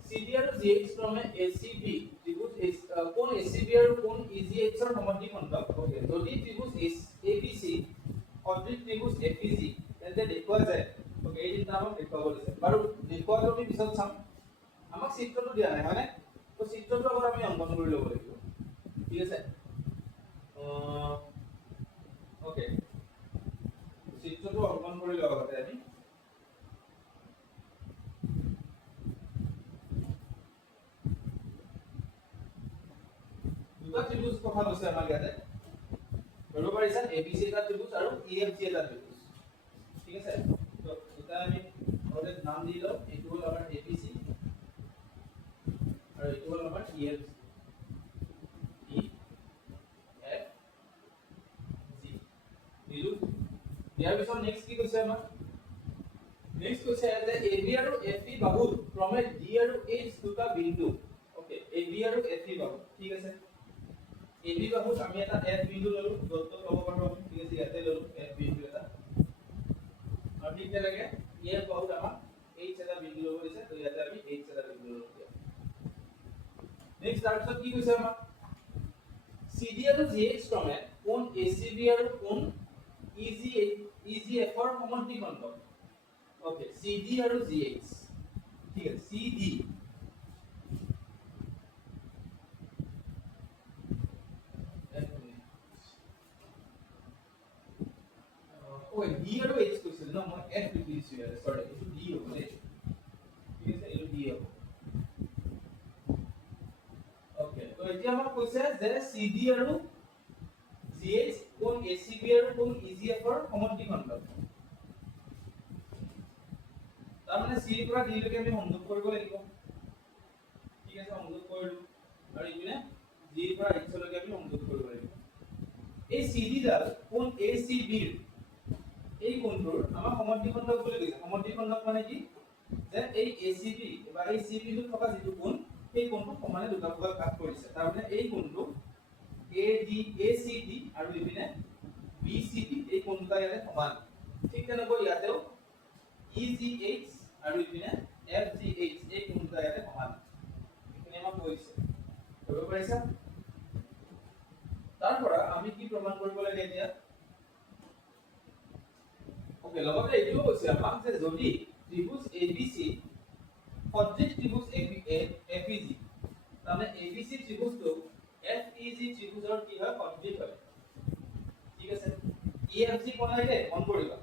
CD আৰু GH ক্ৰমে ACB ত্ৰিভুজ কোণ ACB আৰু কোণ EGH ৰ সমদ্বিখণ্ডক ওকে যদি ত্ৰিভুজ ABC সদৃশ ত্ৰিভুজ FEG তেন্তে দেখুৱা যায় ওকে এই তিনিটা আমাক দেখুৱাব দিছে বাৰু দেখুৱাটো আমি পিছত চাম আমাক চিত্ৰটো দিয়া নাই হয়নে তো চিত্ৰটো আগত আমি অংকন কৰি ল'ব লাগিব ঠিক আছে ওকে চিত্ৰটো অংকন কৰি লোৱাৰ আগতে আমি দুটা ত্ৰিভুজ কথা কৈছে আমাৰ ইয়াতে ধৰিব পাৰিছা ABC এটা ত্ৰিভুজ আৰু EFG এটা ত্ৰিভুজ ঠিক আছে তো দুটা আমি ওদেৰ নাম দি লও এইটো হল আমাৰ ABC আৰু এইটো হল আমাৰ EFG দিলু ইয়াৰ পিছত নেক্সট কি কৈছে আমাৰ নেক্সট কৈছে যে AB আৰু FE বাহুৰ ক্ৰমে D আৰু H দুটা বিন্দু ওকে AB আৰু FE বাহু ঠিক আছে AB বাহুত আমি এটা F বিন্দু ললো যত ল'ব পাৰো আমি ঠিক আছে ইয়াতে ললো F বিন্দু এটা আৰু ঠিক তেনেকৈ EF বাহুত আমাক H এটা বিন্দু ল'ব দিছে তো ইয়াতে আমি H এটা বিন্দু ল'ব দিয়া নেক্সট তাৰপিছত কি কৈছে আমাক CD আৰু GH ক্ৰমে কোণ ACB আৰু কোণ EGF ৰ সমদ্বিখণ্ডক ওকে CD আৰু GH ঠিক আছে CD ওই D আৰু H কৈছিল ন মই F লিখি দিছো ইয়াতে সৰি এইটো D হ'ব দেই ঠিক আছে এইটো D হ'ব ওকে তো এতিয়া আমাক কৈছে যে CD আৰু GH কোণ ACB আৰু কোণ EGF ৰ সমদ্বিখণ্ডক তাৰমানে C ৰ পৰা D লৈকে আমি সংযোগ কৰিব লাগিব ঠিক আছে সংযোগ কৰিলো আৰু ইপিনে G ৰ পৰা H লৈকে আমি সংযোগ কৰিব লাগিব এই CD ডাল কোণ ACB ৰ এই কোণটোৰ আমাৰ সমদ্বিখণ্ডক বুলি কৈছে সমদ্বিখণ্ডক মানে কি যে এই ACB বা এই C বিন্দুত থকা যেটো কোণ সেই কোণটো সমানে দুটা ভাগত কাট কৰিছে তাৰমানে এই কোণটো ACD আৰু ইপিনে BCD এই কোণটা ইয়াতে সমান ঠিক তেনেকৈ ইয়াতেও EGH আৰু ইপিনে FGH এই কোণটা ইয়াতে সমান এখানে আমাক কৈছে কৰিব পাৰিছা তাৰ পৰা আমি কি প্ৰমাণ কৰিব লাগে এতিয়া ওকে লগতে এইটো কৈছে আমাক যে যদি ত্ৰিভুজ ABC সদৃশ ত্ৰিভুজ FEG মানে ABC ত্ৰিভুজটো FEG ত্ৰিভুজৰ কি হয় সদৃশ হয় ঠিক আছে EFG কোনাইলে মন কৰিবা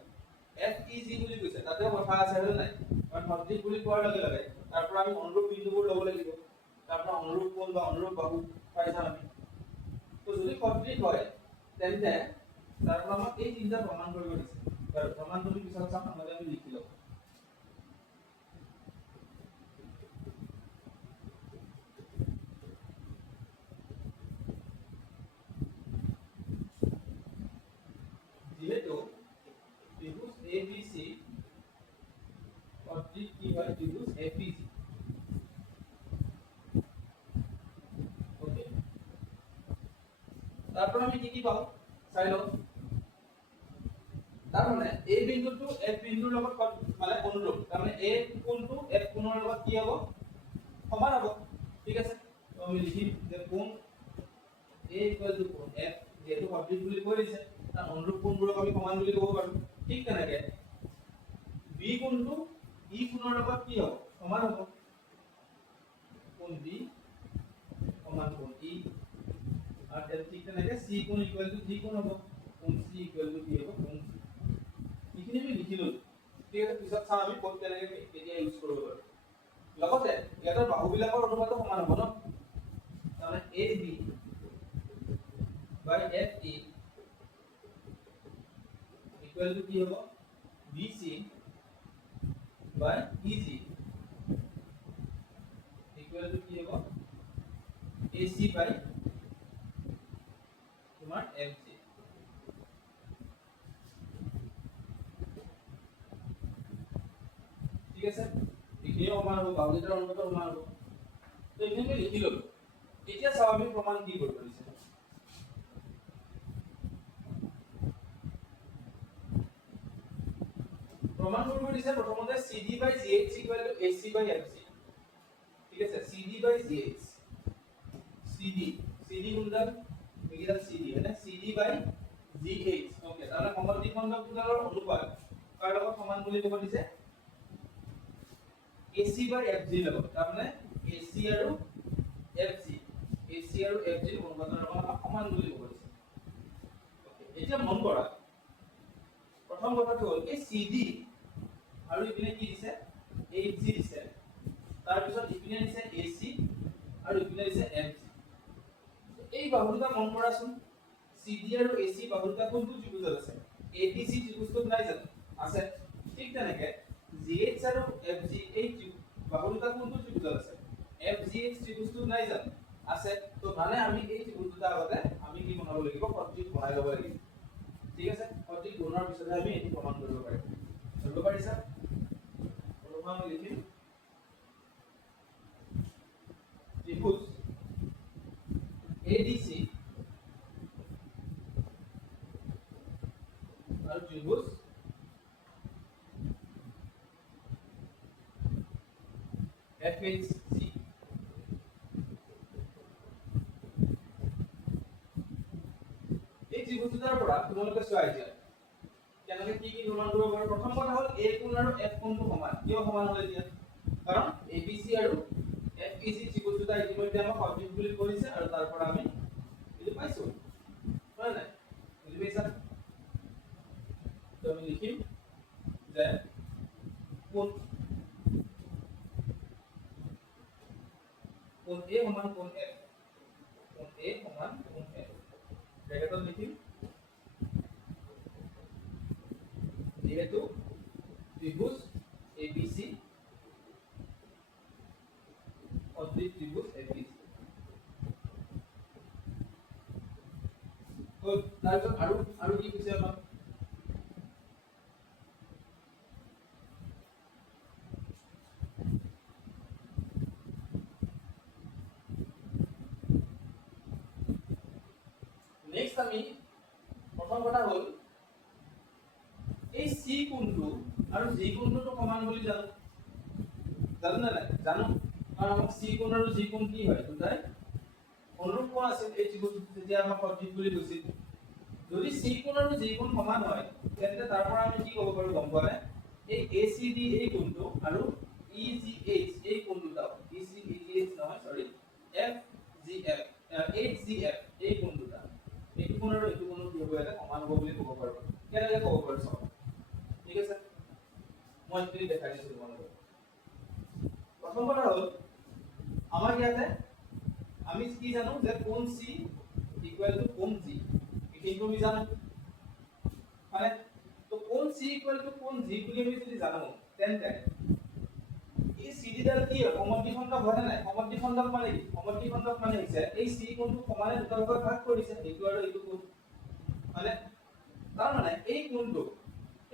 FEG বুলি কৈছে তাতেও কথা আছে হল নাই কাৰণ সদৃশ বুলি কোৱাৰ লগে লগে তাৰ পৰা আমি অনুৰূপ বিন্দুবোৰ ল'ব লাগিব তাৰ পৰা অনুৰূপ কোণ বা অনুৰূপ বাহু পাইছা আমি তো যদি সদৃশ হয় তেন্তে তাৰ পৰা আমাক এই তিনিটা প্ৰমাণ কৰিব দিছে আৰু প্ৰমাণ তুমি পিছত চাম নহলে আমি লিখি লওঁ যেহেতু ত্রিভুজ ABC সদৃশ কি হয় ত্রিভুজ FEG ওকে তারপর আমি কি পাও চাই লও তার মানে এই বিন্দুটো F বিন্দুৰ লগত মানে অনুৰূপ তাৰ মানে A কোণটো F কোণৰ লগত কি হ'ব সমান হ'ব ঠিক আছে তো আমি লিখিম যে কোণ A কোণ F যেহেতু সদৃশ বুলি কৈ দিছে তাৰ অনুৰূপ কোণবোৰক আমি সমান বুলি ক'ব পাৰো ঠিক তেনেকে B কোণটো E কোণৰ লগত কি হ'ব সমান হ'ব কোণ B সমান কোণ E আর ঠিক তেনেকে C কোণ ইকুয়াল টু D কোণ হ'ব কোণ C ইকুয়াল টু D হ'ব কোণ এইখিনি আমি লিখিলো ঠিক আছে পিছত চাম আমি কোণ কেনেকে কেতিয়া ইউজ কৰিব পাৰো লগতে ইয়াৰ বাহুবিলাকৰ অনুপাত সমান হ'ব ন মানে AB by FE equal to কি হ'ব BC by EG equal to কি হ'ব AC by তোমার FG ঠিক আছে এখিনিও সমান হ'ব বাহুকেইটাৰ অনুপাত সমান হ'ব তো এখিনি লিখি ললো এতিয়া চাও আমি প্ৰমাণ কি কৰিব দিছে প্ৰমাণ কৰিব দিছে প্ৰথমতে CD by GH equal to AC by FG ঠিক আছে CD by GH CD গুণডাল এগিলা CD মানে CD by GH ওকে তাহলে সমদ্বি খণ্ডক দুডালৰ অনুপাত কাৰ লগত সমান বুলি ক'ব দিছে AC by FG লগত তাৰ মানে AC আৰু FG অনুপাতৰ লগত সমান বুলি ক'ব দিছে ওকে এতিয়া মন কৰা প্ৰথম কথাটো হ'ল এই CD আৰু ইপিনে কি দিছে HG দিছে তাৰ পিছত ইপিনে দিছে AC আৰু ইপিনে দিছে FG এই বাহুটা মন কৰাচোন CD আৰু AC বাহুটা কোনটো ত্ৰিভুজত আছে ABC ত্ৰিভুজটো নাই জানো আছে ঠিক তেনেকে GH আৰু FG এই বাহুটা কোনটো ত্ৰিভুজত আছে FGH ত্ৰিভুজটো নাই জানো আছে তো মানে আমি এই ত্ৰিভুজটা আগতে আমি কি বনাব লাগিব সদৃশ বনাই ল'ব লাগিব ঠিক আছে সদৃশ বনোৱাৰ পিছত আমি এটি প্ৰমাণ কৰিব পাৰিম কৰিব পাৰিছা প্ৰথমে আমি লিখিম ত্ৰিভুজ ADC और त्रिभुज FHC এই ত্ৰিভুজটাৰ পৰা তোমালোকে চোৱা এতিয়া কেনেকৈ কি নিৰ্মাণ কৰিব পাৰো প্ৰথম কথা হ'ল A কোণ আৰু F কোণটো সমান কিয় সমান হ'ল এতিয়া কাৰণ ABC আৰু FEC ত্ৰিভুজটা ইতিমধ্যে আমাক সদৃশ বুলি কৈছে আৰু তাৰ পৰা আমি এইটো পাইছো হয় নাই বুজি পাইছা তো আমি লিখিম যে কোণ A সমান কোণ F কোণ A সমান কোণ F ব্র্যাকেটত লিখিম যেহেতু ত্রিভুজ ABC সদৃশ ত্রিভুজ FEC তো তাৰপিছত আৰু কি কৈছে আমাক নেক্সট আমি প্ৰথম কথা হ'ল এই C কোণটো আৰু G কোণটো সমান বুলি জানো না নাই জানো কাৰণ আমাক C কোণ আৰু G কোণ কি হয় দুটাই অনুৰূপ কোণ আছিল এই ত্ৰিভুজ যেতিয়া আমাক সদৃশ বুলি কৈছিল যদি C কোণ আৰু G কোণ সমান হয় তেন্তে তাৰ পৰা আমি কি ক'ব পাৰো গম পোৱা নে এই ACD এই কোণটো আৰু EGH এই কোণ দুটা EGH নহয় সৰি FGF HGF এই কোণ দুটা এইটো কোণ আৰু এইটো কোণ কি হ'ব এটা সমান হ'ব বুলি ক'ব পাৰো কেনেকৈ ক'ব পাৰো চাওক ঠিক আছে মই এইটো দেখাই দিছো তোমালোকক প্ৰথম কথা হ'ল আমাৰ ইয়াতে আমি কি জানো যে কোণ C ইকুৱেল টু কোণ G এইটো আমি জানো মানে তো কোণ C ইকুৱেল টু কোণ G বুলি আমি যদি জানো তেন্তে এই CD ডাল কি হয় সমদ্বিখণ্ডক হয় নাই সমদ্বিখণ্ডক মানে কি সমদ্বিখণ্ডক মানে হৈছে এই C কোণটো সমানে দুটা ভাগত ভাগ কৰিছে এইটো আৰু এইটো কোণ মানে তাৰ মানে এই কোণটো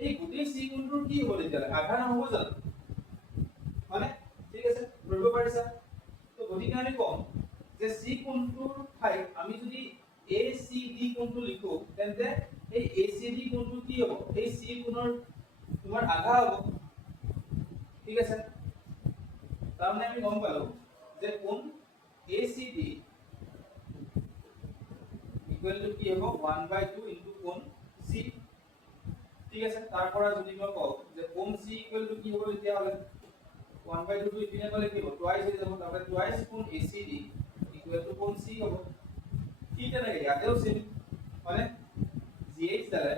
এই গোটেই C কোণটোৰ কি হ'ব তেতিয়া আধা নহ'ব জানো মানে ঠিক আছে ধৰিব পাৰিছা তো গতিকে আমি কম যে C কোণটোৰ ঠাইত আমি যদি ACD কোণটো লিখো তেন্তে এই ACD কোণটো কি হ'ব এই C কোণৰ তোমাৰ আধা হ'ব ঠিক আছে তাৰমানে আমি গম পালো যে কোণ ACD ইকুৱেল টু কি হ'ব 1/2 ইনটু কোণ C ঠিক আছে তাৰ পৰা যদি মই কওঁ যে কোণ C ইকুৱেল টু কি হ'ব তেতিয়া হ'লে 1/2 টো ইপিনে গলে কি হ'ব টুৱাইস হৈ যাব তাৰপৰা টুৱাইস কোণ ACD ইকুৱেল টু কোণ C হ'ব ঠিক তেনেকৈ ইয়াতেও সেম মানে GH দালে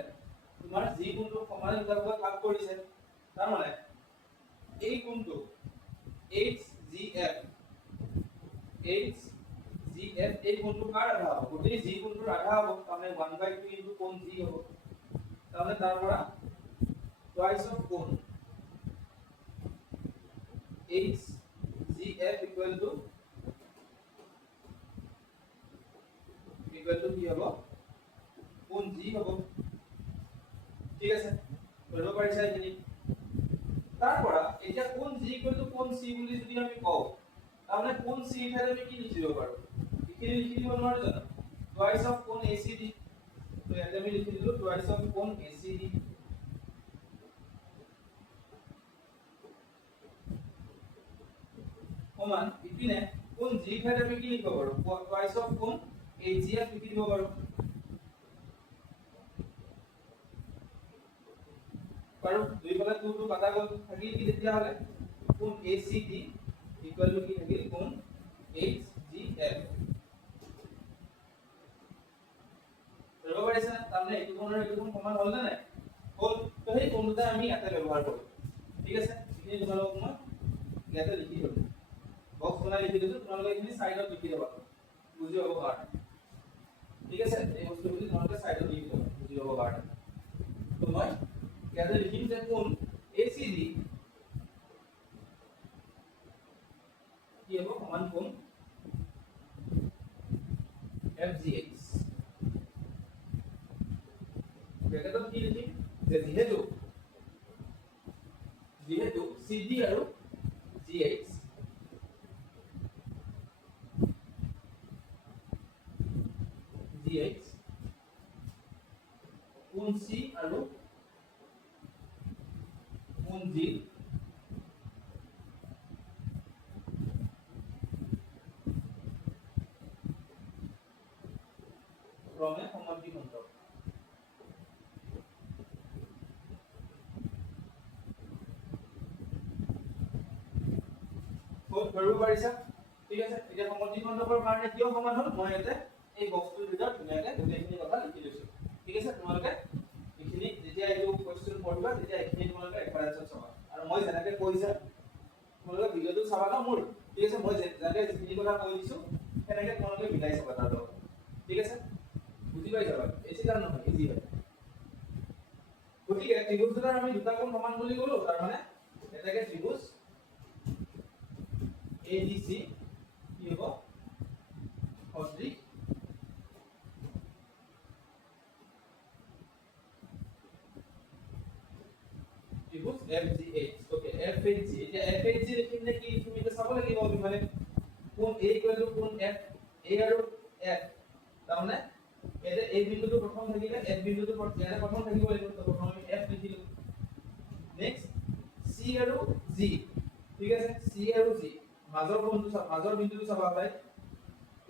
তোমাৰ G কোণটো সমানে দুটা ভাগত ভাগ কৰিছে তাৰ মানে এই কোণটো HGF এই কোণটো কাৰ আধা হ'ব গোটেই G কোণটোৰ আধা হ'ব তাৰমানে 1/2 ইনটু কোণ G হ'ব তাৰমানে তাৰ পৰা টুৱাইস অফ কোণ HGF equal to কি হ'ব কোণ G হ'ব ঠিক আছে ধৰিব পাৰিছা এইখিনি তাৰ পৰা এতিয়া কোণ G equal to কোণ C বুলি যদি আমি কওঁ তাৰমানে কোণ C ঠাইত আমি কি লিখিব পাৰো এইখিনি লিখি দিব নোৱাৰো জানো টুৱাইস অফ কোণ ACD তো ইয়াতে আমি লিখি দিলো টুৱাইস অফ কোণ ACD সমান ইপিনে কোণ G ঠাইত আমি কি লিখিব পাৰো টুৱাইস অফ কোণ HGF লিখি দিব পাৰো পাৰো দুইফালে 2 2 কাটা গ'ল থাকিল কি তেতিয়া হ'লে কোণ ACD ইকুৱেল টু কি থাকিল কোণ HGF ধৰিব পাৰিছা তাৰমানে এইটো কোণ আৰু এইটো কোণ সমান হ'ল নে নাই হ'ল তো সেই কোণটা আমি ইয়াতে ব্যৱহাৰ কৰো ঠিক আছে এইখিনি তোমালোকক মই ইয়াতে লিখি দিম বক্স বনাই লিখি দিছো তোমালোকে এইখিনি সাইডত লিখি দিবা বুজি পাব কাৰণে ঠিক আছে এই বস্তুখিনি তোমালোকে সাইডত লিখি দিবা বুজি পাব কাৰণে তো মই ইয়াতে লিখিম যে কোণ ACD কি হ'ব সমান কোণ FGH ব্ৰেকেটত কি লিখিম যে যিহেতু CD আৰু GH কোণ C আৰু কোণ G ক্ৰমে সমদ্বিখণ্ডক ধৰিব পাৰিছা ঠিক আছে এতিয়া সমদ্বিখণ্ডকৰ কাৰণে কিয় সমান হ'ল মই ইয়াতে এই বক্সটোৰ ভিতৰত ধুনীয়াকৈ গোটেইখিনি কথা লিখি লৈছো ঠিক আছে তোমালোকে এইখিনি যেতিয়া এইটো কোৱেশ্চন পঢ়িবা তেতিয়া এইখিনি তোমালোকে ৰেফাৰেন্সত চাবা আৰু মই যেনেকৈ কৈছা তোমালোকে ভিডিঅ'টো চাবা না মোৰ ঠিক আছে মই যেনেকৈ যিখিনি কথা কৈ দিছো সেনেকৈ তোমালোকে মিলাই চাবা তাৰ লগত ঠিক আছে বুজি পাই যাবা বেছি টান নহয় ইজি হয় গতিকে ত্ৰিভুজ দুটাৰ আমি দুটা কোণ সমান বুলি ক'লো তাৰ মানে এটাকে ত্ৰিভুজ ADC কি হ'ব সদৃশ ত্ৰিভুজ FGH ওকে FHG এতিয়া FHG লিখিলে কি তুমি এটা চাব লাগিব মানে কোণ A ইকুৱেল টু কোণ F A আৰু F তাৰমানে এটা A বিন্দুটো প্ৰথম থাকিলে F বিন্দুটো ইয়াতে প্ৰথম থাকিব লাগিব তো প্ৰথম আমি F লিখিলো নেক্সট C আৰু G ঠিক আছে C আৰু G মাজৰ বিন্দুটো চাবা ভাই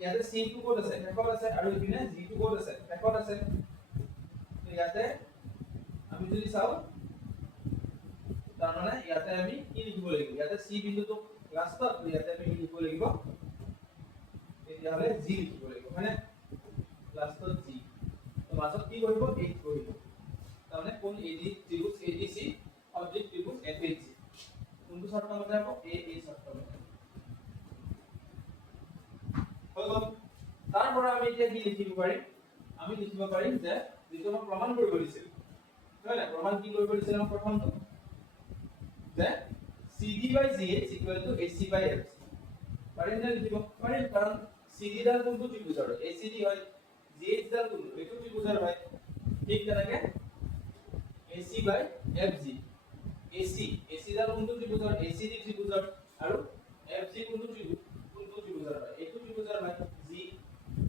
ইয়াতে C টো ক'ত আছে শেষত আছে আৰু ইপিনে G টো ক'ত আছে শেষত আছে তো ইয়াতে আমি যদি চাও তাৰমানে ইয়াতে আমি কি লিখিব লাগিব ইয়াতে সি বিন্দুটো লাষ্টত ইয়াতে আমি লিখিব লাগিব এতিয়া হলে জি লিখিব লাগিব মানে লাষ্টত জি তো মাজত কি কৰিব 8 কৰিব তাৰমানে কোন এডি ত্ৰিভুজ এডিসি অবজেক্ট ত্ৰিভুজ এফএজি কোনটো শৰ্ত মতে হ'ব এই শৰ্ত মতে হৈ গ'ল তাৰ পৰা আমি এতিয়া কি লিখিব পাৰিম আমি লিখিব পাৰিম যে যেটো মই প্ৰমাণ কৰিব দিছিল হয় না প্ৰমাণ কি কৰিব দিছিল আমি প্ৰথমটো যে CD by GH equal to AC by FC পাৰিম না লিখিব পাৰিম কাৰণ CD ডাল কোনটো ত্ৰিভুজৰ ACD হয় GH ডাল কোনটো এইটো ত্ৰিভুজৰ হয় ঠিক তেনেকে AC by FG AC ডাল কোনটো ত্ৰিভুজৰ ACD ত্ৰিভুজৰ আৰু FG কোনটো ত্ৰিভুজৰ হয় এইটো ত্ৰিভুজৰ হয় G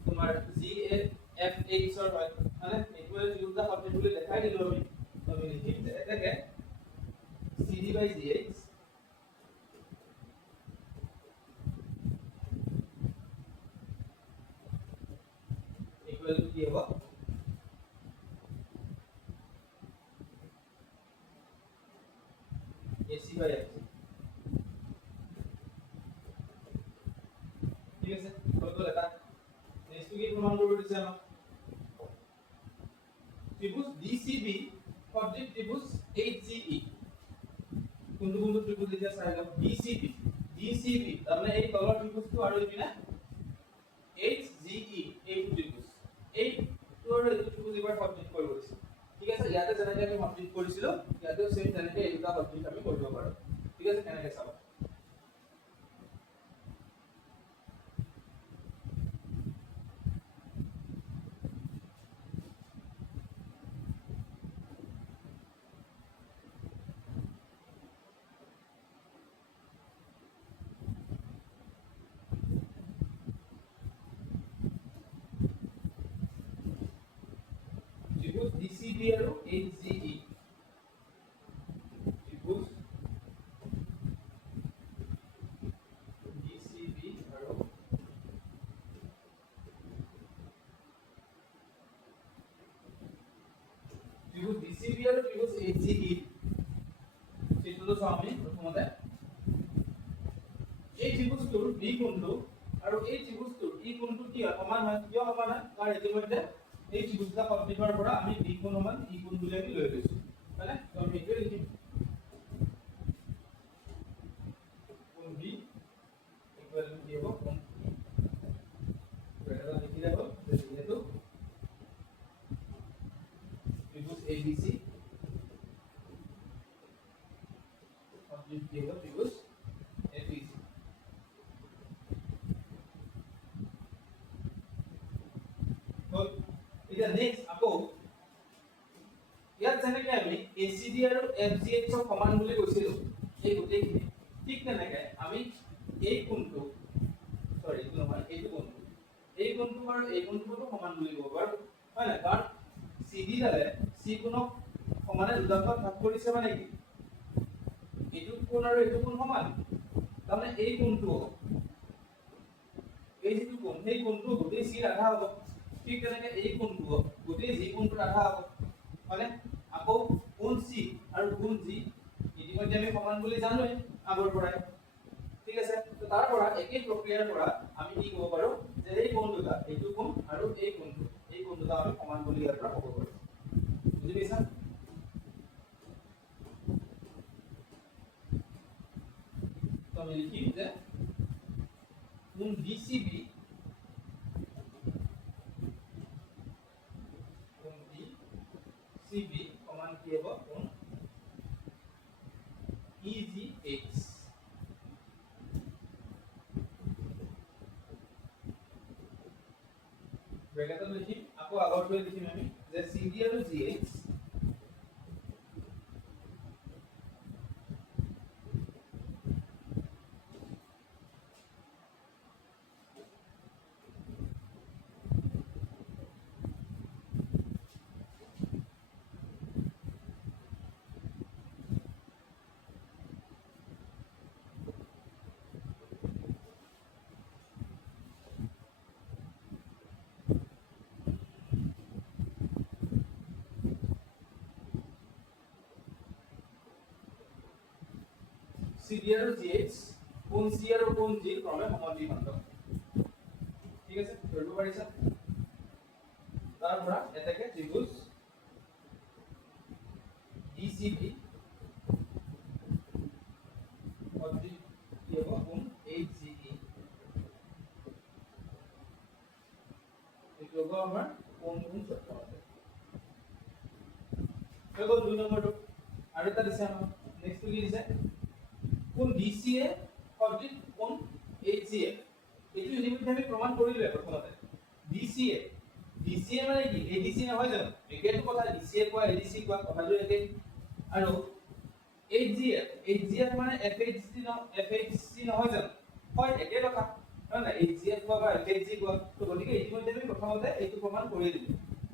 তোমাৰ GFH ৰ হয় মানে এইটোৱে ত্ৰিভুজৰ সদৃশ বুলি দেখাই দিলো আমি লিখিম যে এটাকে CD by GH equal to কি হ'ব AC by FG ঠিক আছে কত এটা নেক্সট কি প্রমাণ কৰিব দিছে আমাক ত্ৰিভুজ DCB অবজেক্ট ত্ৰিভুজ HGE কোনটো ত্ৰিভুজ এতিয়া চাই লও DCB তাৰমানে এই তলৰ ত্ৰিভুজটো আৰু ইপিনে HGE এই ত্ৰিভুজ এই তোৰ ত্ৰিভুজ এবাৰ কমপ্লিট কৰিব দিছে ঠিক আছে ইয়াতে যেনেকৈ আমি কমপ্লিট কৰিছিলো ইয়াতেও সেম তেনেকৈ এই দুটা কমপ্লিট আমি কৰিব পাৰো ঠিক আছে কেনেকৈ চাবা DCB আৰু HGE ত্ৰিভুজ DCB আৰু ত্ৰিভুজ DCB আৰু ত্ৰিভুজ HGE চিত্ৰটো চাও আমি প্ৰথমতে এই ত্ৰিভুজটোৰ B কোণটো আৰু এই ত্ৰিভুজটোৰ E কোণটো কি হয় সমান হয় কিয় সমান হয় কাৰণ ইতিমধ্যে এই ত্ৰিভুজটা কমপ্লিট কৰাৰ পৰা আমি B কোণ সমান E কোণ বুলি আমি লৈ লৈছো মানে তো আমি এইটো লিখিম কোণ B ইকুৱেল টু কি হ'ব কোণ এটা লিখিলে হ'ল যেহেতু ত্রিভুজ ABC কমপ্লিট কি হ'ব ত্রিভুজ ABC তো এতিয়া নেক্সট আকৌ ইয়াত যেনেকৈ আমি ACD আৰু FGH ৰ সমান বুলি কৈছিলো এই গোটেইখিনি ঠিক তেনেকৈ আমি এই কোণটো সৰি এইটো নহয় এইটো কোণটো আৰু এই কোণটোতো সমান বুলি ক'ব পাৰো হয় না কাৰণ CD ডালে C কোণক সমানে দুটাকৈ ভাগ কৰিছে মানে কি এইটো কোণ আৰু এইটো কোণ সমান তাৰমানে এই কোণটো এই যিটো কোণ সেই কোণটো গোটেই C আধা হ'ব ঠিক তেনেকৈ এই কোণটো গোটেই G কোণটোৰ আধা হ'ব মানে আকৌ কোণ C আৰু কোণ G ইতিমধ্যে আমি সমান বুলি জানোই আগৰ পৰাই ঠিক আছে তো তাৰ পৰা একেই প্ৰক্ৰিয়াৰ পৰা আমি কি ক'ব পাৰো যে এই কোণ দুটা এইটো কোণ আৰু এই কোণ দুটা আমি সমান বুলি ইয়াৰ পৰা ক'ব পাৰো বুজি পাইছা তো আমি লিখিম যে কোণ DCB CB সমান কি হ'ব কোণ EGH ব্ৰেকেটত লিখিম আকৌ আগৰটোৱে লিখিম আমি যে CD আৰু GH CD আৰু GH কোন C আৰু কোন G ক্ৰমে সমদ্বিখণ্ড ঠিক আছে ধৰিব পাৰিছা তাৰ পৰা এটাকে ত্ৰিভুজ DCB অদ্বিতীয় কোণ HGE এইটো হ'ব আমাৰ কোণ সূত্ৰ আছে দেখো 2 নম্বৰটো আৰু এটা দিছে আমাক নেক্সট কি দিছে কোণ DCA সদৃশ কোণ HCA এইটো ইতিমধ্যে আমি প্ৰমাণ কৰিলোৱে প্ৰথমতে DCA মানে কি ADC নহয় জানো একেটো কথা DCA কোৱা ADC কোৱা কথাটো একে আৰু HGF মানে FHC নহয় জানো হয় একে কথা হয় না HGF কোৱা বা FHC কোৱা তো গতিকে ইতিমধ্যে আমি প্ৰথমতে এইটো প্ৰমাণ কৰি দিলো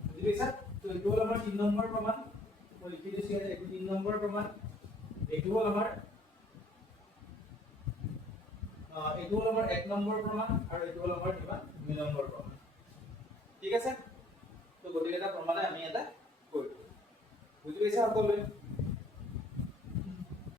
বুজি পাইছা তো এইটো হ'ল আমাৰ 3 নম্বৰ প্ৰমাণ মই লিখি দিছো ইয়াত এইটো 3 নম্বৰ প্ৰমাণ এইটো হ'ল আমাৰ 1 নম্বৰ প্ৰমাণ আৰু এইটো হ'ল আমাৰ কিমান 2 নম্বৰ প্ৰমাণ ঠিক আছে তো গতিকে এটা প্ৰমাণে আমি এটা কৰিলো বুজি পাইছা সকলোৱে